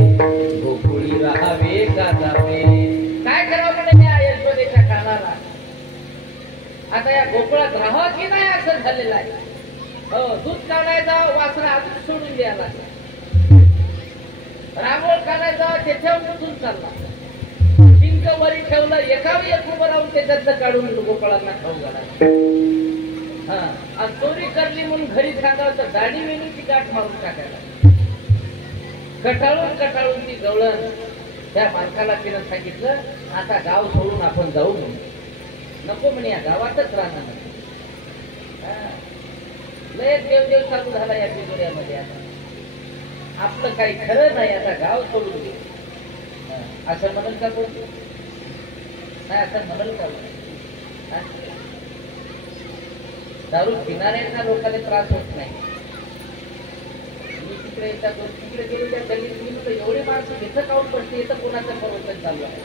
गोकुळी राहावे का जावे. काय करावं म्हणे या यशोदेच्या कानाला. आता या गोकुळात राहावं की नाही असं झालेलं आहे. हो, दूध काढायला जावं, वासरा अजून सोडून द्यायला, रांगोळ काढायला जावं, त्याच्यावर उठून चालला, शिंक वरी ठेवलं, एकावर एक उभं राहून त्याच्यातलं काढून गोपाळांना खाऊ घालायला. आणि चोरी करली म्हणून घरी सांगावं तर दाढी वेणीची गाठ मारून टाकायला. कटाळून ती गवळण त्या मालकाला तिनं सांगितलं, आता गाव सोडून आपण जाऊ म्हणून. नको म्हणे, या गावातच राहणार. लय देव चालू झाला या तिजोऱ्यामध्ये. आता आपलं काही खरं नाही, आता गाव सोडून दे असं म्हणल का कोण? नाही असं म्हणल का? दारू पिणाऱ्यांना लोकांना त्रास होत नाही. मी तिकडे येतात, तिकडे गेलो त्या गल्लीत, मी म्हटलं एवढे माणसं इथं काऊन बसते, इथं कोणाचं प्रवचन चालू आहे.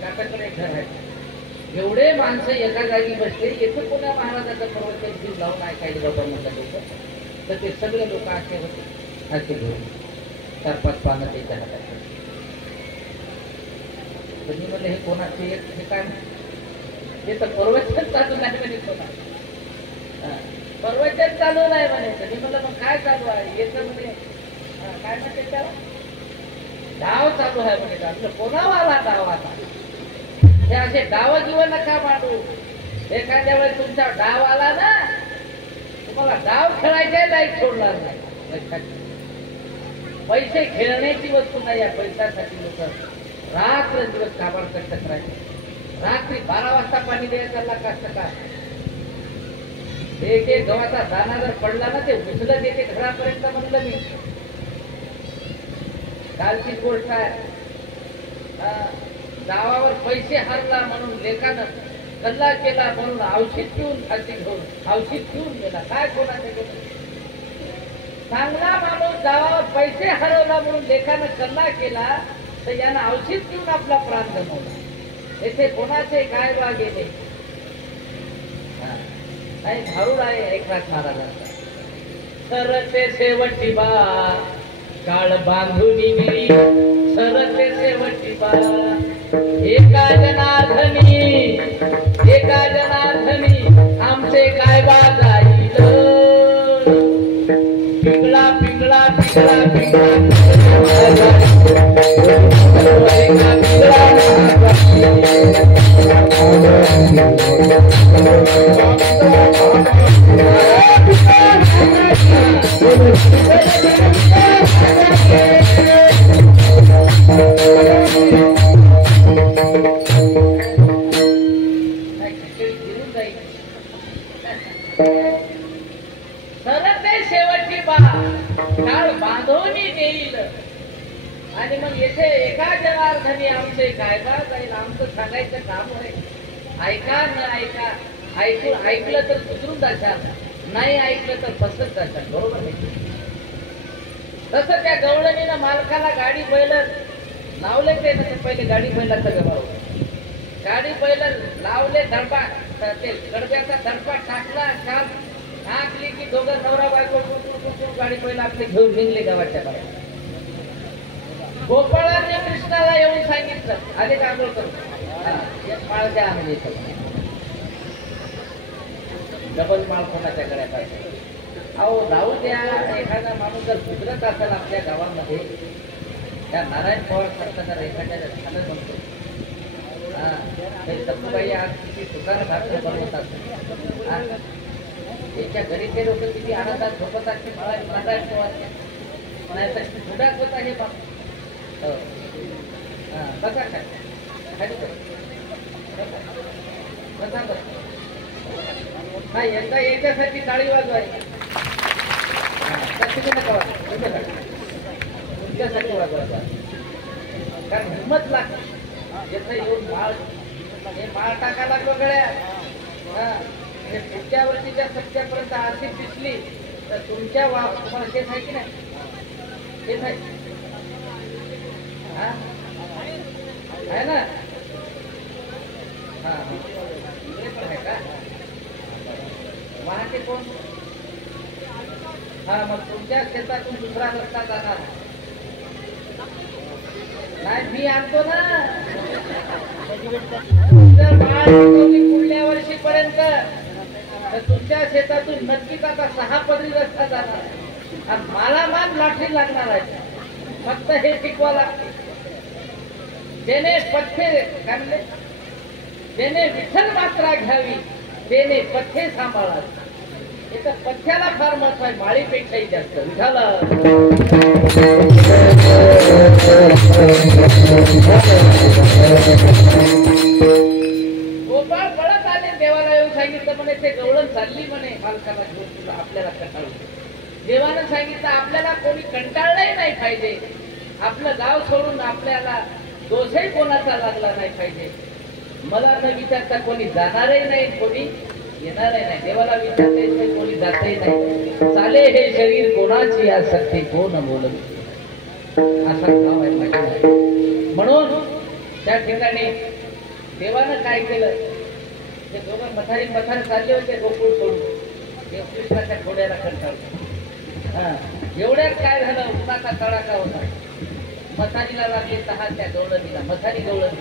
काकाकडे घर आहे, एवढे माणसं एका जागी बसले, इथं कोणा महाराजाचं प्रवचन जीव लावून ऐकायला बाबा म्हणतात लोक. तर ते सगळे लोक असे होते, असे घेऊन 4-5 पानं त्याच्या हातात. तर मी म्हणलं हे कोणाचे, हे काय, ते तर प्रवचन चालू नाही म्हणे, कोणा प्रवचन चालू नाही म्हणे. मी म्हणलं मग काय चालू आहे? येतं म्हणे, काय म्हणते त्याला, डाव चालू आहे म्हणे. आपलं कोणावाला डाव आता? हे असे डाव जीवन नका मांडू. एखाद्या वेळेस तुमचा डाव आला ना, तुम्हाला डाव खेळायचा लाईक सोडणार नाही. पैसे खेळण्याची वस्तू नाही. या पैशासाठी लोक रात्र दिवस काबाड कष्ट करायचे. रात्री 12 वाजता पाणी द्यायचा कष्ट का? एक गव्हाचा दाना जर पडला ना, ते उचलत येते घरापर्यंत. म्हणलं मी कालची गोष्ट आहे. गावावर पैसे हरला म्हणून लेखानं कल्ला केला, म्हणून औषध पिऊन फाशी घेऊन औषध पिऊन गेला. काय कोणाचे गेलं? चांगला माणूस गावावर पैसे हरवला म्हणून लेखानं कल्ला केला, तर यानं औषध पिऊन आपला प्राण गमावला. येथे कोणाचे काय बा गेले नाही. धारूड आहे एकनाथ महाराजांचा. सरते शेवटी बा काळ बांधून गेली, सरते शेवटी बा एका जनार्दनी आमचे काय बा जाईल पिंगळा पिंगळा पिंगळा पिंगळा शेवटची काळ बांधून देईल आणि मग येथे एका जनार्दनी आमचे काय बा जाईल आमचं सांगायचं काम आहे. ऐका न ऐका ऐकलं तर सुधरून जाशाल नाही ऐकलं तर फसत जाशाल बरोबर नाही. तसं त्या गवळणीनं मालकाला गाडी बैल लावले ते ना पहिले गाडी बैलाचं बरोबर गाडी बैल लावले धडपा ते गडब्याचा धडपा टाकला काल टाकली की दोघं नवरा बायको गाडी बैल आपले घेऊन निघले गावाच्या बाहेर. गोपाळांनी कृष्णाला येऊन सांगितलं आले का आंघोळ करू माळ द्या आम्ही डबल माळ कोणाच्या गळ्यात असेल. अहो जाऊ द्या एखादा माणूस जर सुधरत असेल आपल्या गावामध्ये त्या नारायण पवार सारखा जर एखाद्या झालं म्हणतो तत्वबाई आज किती दुकान घातलं बनवत असेल त्याच्या घरी ते लोक किती आनंदात झोपत असते नारायण पवार नाही तर पुढ्यात होत आहे बाप बसा काय खाली बसा बस हा यंदा याच्यासाठी टाळी वाजवायची तुमच्यासाठी वाजवायचा कारण हिंमत लागते याचं येऊन माळ हे माळ टाका लागलो गळ्या पुढच्या वर्षीच्या सत्यापर्यंत आर्थिक दिसली तर तुमच्या तुम्हाला शेत आहे की नाही शेत आहे आहे ना हा इकडे पण आहे का वाहते कोण हा मग तुमच्या शेतातून दुसरा रस्ता जाणार नाही मी आणतो ना पुढल्या वर्षीपर्यंत तर तुमच्या शेतातून नक्कीच आता 6 पदरी रस्ता जाणार आणि मला मान लाठी लागणार आहे. फक्त हे शिकवा लागते जेणे पथ्ये काय म्हणले जेणे विठ्ठल मात्रा घ्यावी तेने पथ्ये सांभाळावी. एका पथ्याला फार महत्व आहे माळीपेक्षाही जास्त विठाला. गोपाळ पळत आले देवाला येऊन सांगितलं म्हणे ते गवळण चालली म्हणे मालकाला घेऊन तुला आपल्याला कंटाळू. देवानं सांगितलं आपल्याला कोणी कंटाळलंही नाही पाहिजे आपलं गाव सोडून आपल्याला दोषही कोणाचा लागला नाही पाहिजे. मला न विचारता कोणी जाणारही नाही कोणी येणारही नाही. देवाला विचारते कोणी जातही नाही. चाले हे शरीर कोणाची आसक्ती कोण बोलत असा भाव आहे माझ्या. म्हणून त्या ठिकाणी देवानं काय केलं ते दोघं मथारी चालले होते गोकुळ सोडून देवकृष्णाच्या घोड्याला कंटाळले. एवढ्यात काय झालं उन्हाचा तडाखा होता. मथारीला लागली तहान त्या गवळणीला मथारी गवळण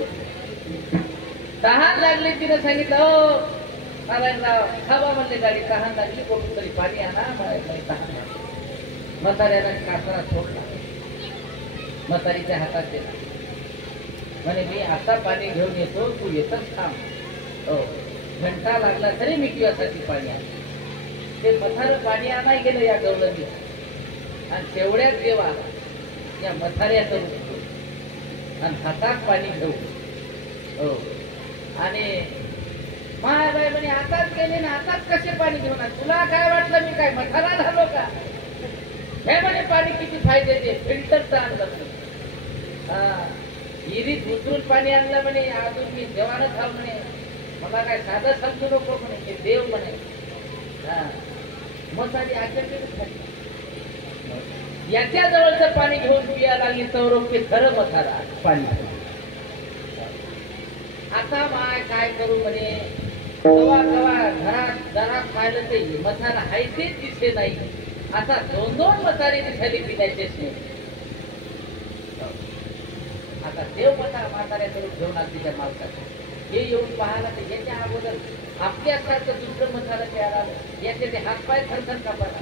तहान लागली तिनं सांगितलं हो नारायणराव खावा म्हणले गाडी तहान लागली कोठून तरी पाणी आणा तहान. म्हाताऱ्यानं कासरा सोडला म्हातारीच्या हातात दिला म्हणे मी आता पाणी घेऊन येतो तू येतच थांब. हो घंटा लागला तरी मी तुझ्यासाठी पाणी आण. ते मथार पाणी आणाय गेलं या गवळणीला आणि तेवढ्याच देवा या मथाऱ्याचं आणि हातात पाणी घेऊ. हो आणि महाबाई म्हणे आताच गेले ना आताच कसे पाणी घेऊन तुला काय वाटलं मी काय मथारा झालो का. हे म्हणे पाणी किती फायदे ते फिल्टरचं आणलं म्हणे विहिरीत उतरून पाणी आणलं म्हणे अजून मी देवानं थांब म्हणे मला काय साधं समजू नको म्हणे ते देव म्हणे. मग साधी आचरण याच्या जवळचं पाणी घेऊन पिया लागली तर खरं मथारा पाणी. आता माय काय करू म्हणे कवा कवा घरात पाहिलं ते मथारा आहे तेच दिसले नाही. आता 2-2 मथारी दिसायली पिण्याचेच नाही. आता का देव म्हाताऱ्याकडून घेऊन आला तिच्या मालकाला. हे येऊन पाहायला तर याच्या अगोदर आपल्यासारखं दुसरं म्हातारं तयार आलं. याचे ते हातपाय थरथर कापायला.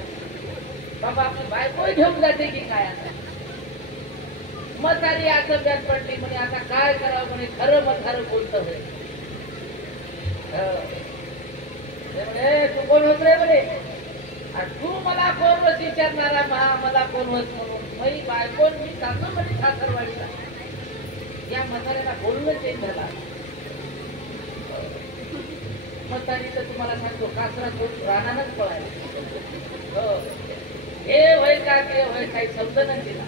बाबा आपली बायको घेऊन जाते की काय आता. म्हातारी असं व्याज पडली म्हणे आता काय करावं म्हणे. खरं म्हातारं कोणतं होय. तू कोण होत रे म्हणे. तू मला कोण होत विचारणारा मला कोण होत म्हणून. मी बायकोन मी चाललो म्हणे सासरवाडीला. या म्हाताऱ्याला बोलणं चेंज झाला. म्हातारी तर तुम्हाला सांगतो कासरा सोडून रानानच पळायला. हे वय का ते वय काही समजणच दिला.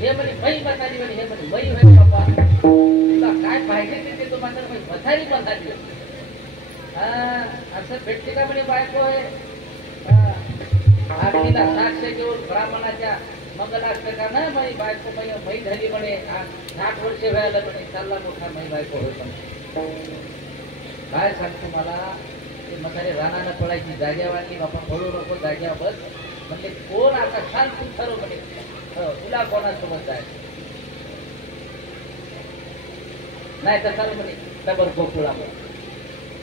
हे म्हणे मई म्हातारी म्हणे. हे म्हणे मई होय बाबा तुला काय पाहिजे ते तो म्हातारी म्हणे म्हातारी म्हातारी. असं भेटते का म्हणे बायको आहे. आरतीला साक्ष घेऊन ब्राह्मणाच्या मंगलाष्टका ना मई बायको मई झाली म्हणे. 60 वर्ष व्हायला म्हणे. चालला मोठा मई बायको होता. काय सांगतो मला ते म्हातारे रानाला पडायची जाग्या वाटली. बापा पळू नको जाग्यावर बस म्हणजे कोण आता सांग तू ठरव म्हणे. तुला कोणासोबत जायचं नाही तर चाल म्हणे डबल गोकुळामध्ये.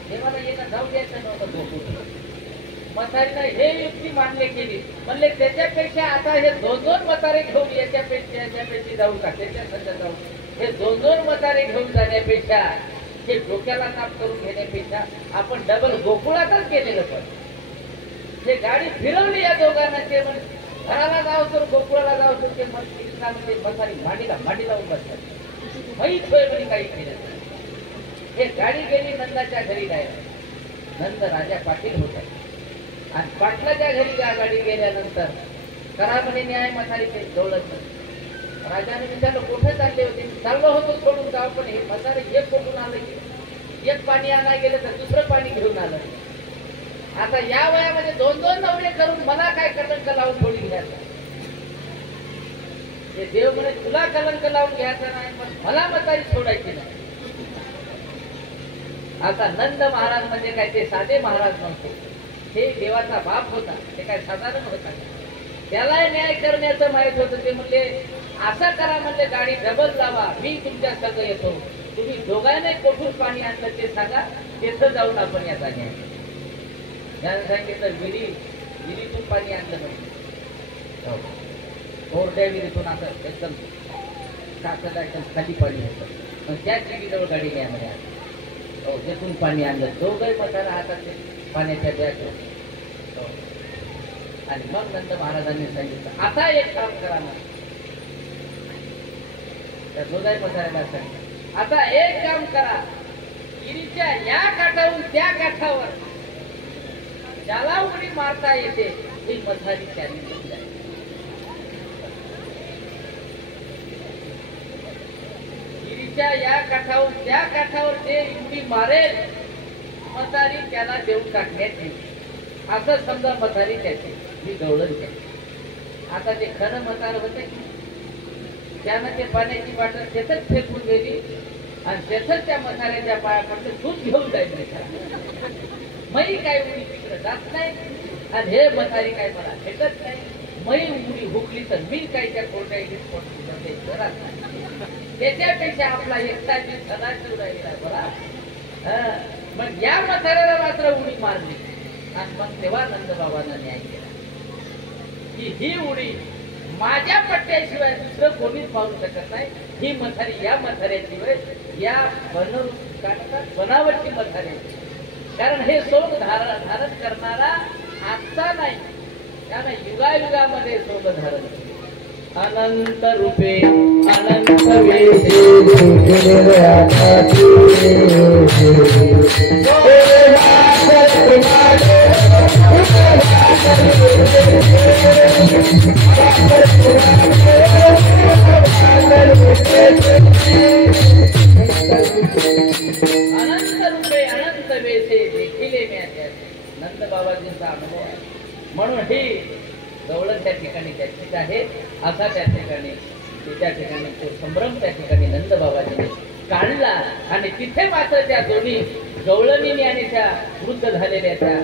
हे मला येणं जाऊ द्यायचं नव्हतं गोकुळ. म्हातारीनं हे युक्ती मान्य केली. म्हणले त्याच्यापेक्षा आता हे 2-2 म्हातारे घेऊन याच्यापेक्षा जाऊ का त्याच्या सध्या जाऊ. हे 2-2 म्हातारे घेऊन जाण्यापेक्षा हे डोक्याला काम करून घेण्यापेक्षा आपण डबल गोकुळातच गेलेलं. पण ते गाडी फिरवली या दोघांना. ते म्हणे घराला जाऊ तर गोकुळाला जाऊ तर ते म्हणजे म्हातारी मांडी लावून बसतात. माहीत होय म्हणे काही केलं. हे गाडी गेली नंदाच्या घरी जायला. नंद राजा पाटील होता आणि पाटलाच्या घरी गाडी गेल्यानंतर करा म्हणे न्याय म्हातारी ते दौलत. राजाने विचारलं कुठे चालले होते. चाललो होतो सोडून गाव पण हे म्हातारे एक कोठून आलं की एक पाणी आणायला गेलं तर दुसरं पाणी घेऊन आलं. आता या वयामध्ये 2-2 नवरे करून मला काय कलंक लावून थोडी घ्यायचं. ते देव म्हणे तुला कलंक लावून घ्यायचं नाही पण मला म्हातारी सोडायची नाही. आता नंद महाराज म्हणजे काय ते साधे महाराज नव्हते. हे देवाचा बाप होता. ते काय साधारण होता. त्याला न्याय करण्याचं माहित होतं. ते म्हणले असं करा म्हणले गाडी डबल लावा मी तुमच्या संग येतो. तुम्ही दोघांना कुठून पाणी आणलं ते सांगा. तिथं जाऊन आपण याचा न्याय. त्यानं सांगितलं विहिरीतून पाणी आणलं म्हणजे कोरड्या विहिरीतून असं एकदम टाकलं एकदम खाली पाणी होतं. मग त्याच विहिरीजवळ गाडी न्यायमध्ये आली. तिथून पाणी आणलं. दोघंही म्हातारा हातात पाण्याच्या बॅग. आणि मग नंतर महाराजांनी सांगितलं आता एक काम करा ना. त्या दोघाही म्हाताऱ्याला सांगितलं आता एक काम करा. विहिरीच्या या काठावरून त्या काठावर ज्याला उडी मारता येते ती म्हातारी त्यांनी या काठावर त्या काठावर जे उडी मारेल म्हातारी त्याला देऊन टाकण्यात येईल. असं समजा म्हातारी त्याची ही दौलत त्याची. आता ते खरं म्हातार होते त्यानं ते पाण्याची बाटल तेथच फेकून गेली आणि तेथच त्या म्हाताऱ्याच्या पाया पडले दूध घेऊन जायचं. मई काय उडी तिकडे जात नाही आणि हे म्हातारी काय मला भेटत नाही. मई उडी हुकली तर मी काय त्या कोणत्याही घरात नाही. त्याच्यापेक्षा आपला एकटा जीव सदाशिव राहिला बरा. मग या म्हाताऱ्याला मात्र उडी मारली आणि मग तेव्हा नंदबाबांना न्याय केला की ही उडी माझ्या पट्ट्याशिवाय दुसरं कोणीच मारू शकत नाही. ही म्हातारी या म्हाताऱ्याची वय या बनावटची म्हाताऱ्याची. कारण हे सोंग धारण करणारा आजचा नाही. त्यानं युगायुगामध्ये सोंग धारण अनंत रूपे अनंत वेशे देखील नंद बाबाजींचा अनुभव आहे. म्हणून ही दौलत त्या ठिकाणी त्याचीच आहे. असा त्या ठिकाणी तो संभ्रम त्या ठिकाणी नंद बाबाजीने काढला. आणि तिथे मात्र त्या दोन्ही गवळणीने आणि त्या वृद्ध झालेल्या त्या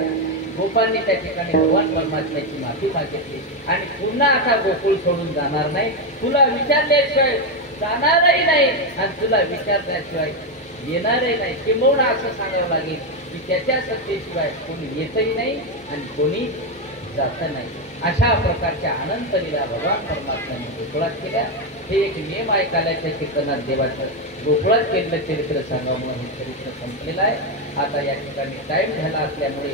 गोपांनी त्या ठिकाणी भगवान परमात्म्याची माफी मागितली आणि पुन्हा आता गोकुळ सोडून जाणार नाही. तुला विचारल्याशिवाय जाणारही नाही आणि तुला विचारल्याशिवाय येणारही नाही. किंबहुना असं सांगावं लागेल की त्याच्या सत्तेशिवाय कोणी येतही नाही आणि कोणी जात नाही. अशा प्रकारच्या अनंत लीला भगवान परमात्म्याने गोकुळात केल्या. हे एक नियम ऐकायच्या कीर्तनात देवाचं गोकुळात केलेलं चरित्र सांगावं म्हणून हे चरित्र संपलेलं आहे. आता या ठिकाणी टाइम झाला असल्यामुळे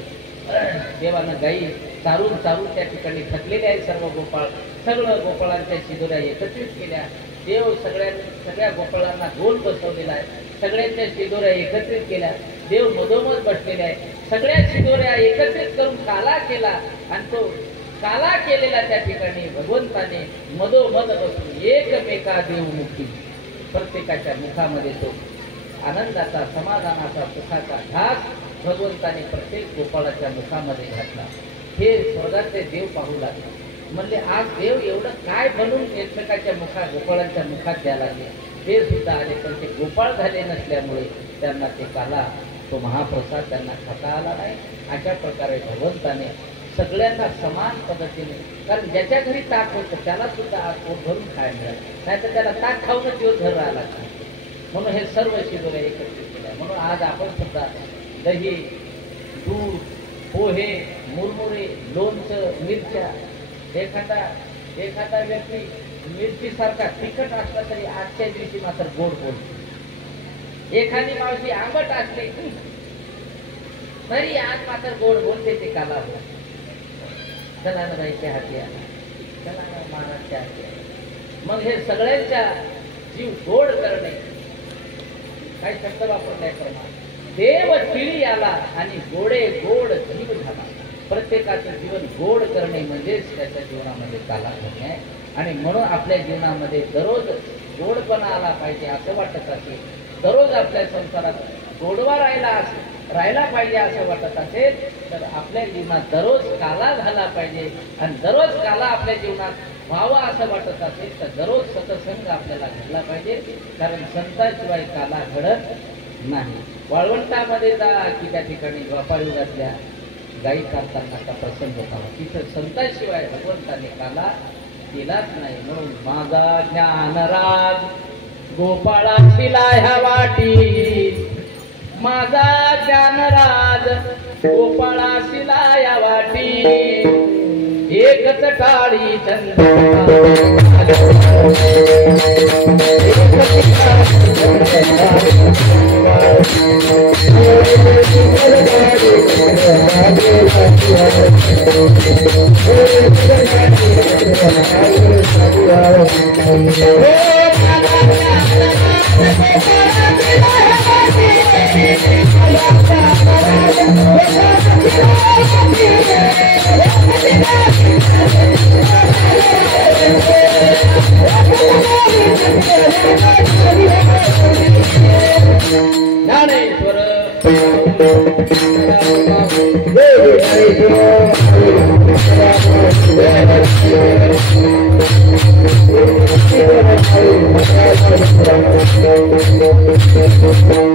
देवानं गाई चारून चारून त्या ठिकाणी थकलेले आहे सर्व गोपाळ. सगळं गोपाळांच्या शिदोऱ्या एकत्रित केल्या. देव सगळ्या गोपाळांना गोल बसवलेला आहे. सगळ्यांच्या शिदोऱ्या एकत्रित केल्या. देव मधोमध बसलेले आहे. सगळ्या शिदोऱ्या एकत्रित करून काला केला आणि तो काला केलेला त्या ठिकाणी भगवंताने मधोमध बसून एकमेका देवमुखी प्रत्येकाच्या मुखामध्ये तो आनंदाचा समाधानाचा सुखाचा घास भगवंताने प्रत्येक गोपाळाच्या मुखामध्ये घातला. हे स्वर्गातले देव पाहू लागले. म्हणले आज देव एवढं काय बनून एकमेकाच्या गोपाळांच्या मुखात द्यायला लागले. ते सुद्धा आले पण ते गोपाळ झाले नसल्यामुळे त्यांना ते काला तो महाप्रसाद त्यांना खाता आला नाही. अशा प्रकारे भगवंताने सगळ्यांना समान पद्धतीने, कारण ज्याच्या घरी ताक होतं त्याला सुद्धा आज पोट भरून खायला मिळालं, नाहीतर त्याला ताक खाऊनच दिवस धर राहिला. म्हणून हे सर्व शिदोऱ्या एकत्रित केल्या. म्हणून आज आपण सुद्धा दही, दूध, पोहे, मुरमुरे, लोणचं, मिरच्या, एखादा व्यक्ती मिरचीसारखा तिखट असला तरी आजच्या दिवशी मात्र गोड बोलते. एखादी मावशी आंबट असली तरी आज मात्र गोड बोलते. ते काला चला ना बाईच्या हाती आला, चला ना महाराजच्या हाती आला. मग हे सगळ्यांच्या जीव गोड करणे, काही शब्द वापरलाय प्रमाण. देव चिळी आला आणि गोडे गोड जीव झाला. प्रत्येकाचं जीवन गोड करणे म्हणजेच त्याच्या जीवनामध्ये काला करणे आहे. आणि म्हणून आपल्या जीवनामध्ये दररोज गोडपणा आला पाहिजे असं वाटत असेल, दररोज आपल्या संसारात गोडवा राहिला पाहिजे असं वाटत असेल तर आपल्या जीवनात दररोज काला झाला पाहिजे. आणि दररोज काला आपल्या जीवनात व्हावा असं वाटत असेल तर दररोज सत्संग आपल्याला घडला पाहिजे. कारण संतांशिवाय काला घडत नाही. वाळवंटामध्ये जा की त्या ठिकाणी द्वापारयुगातल्या गाई चालतानाचा प्रसंग होता. तिथं संतांशिवाय भगवंताने काला केलाच नाही. म्हणून माझा ज्ञानराज गोपाळाशिला ह्या वाटी, माझा ज्ञानराज गोपाळाशिला या वाटी, एकच टाळी चंद्र ज्ञानेश्वर Thank you.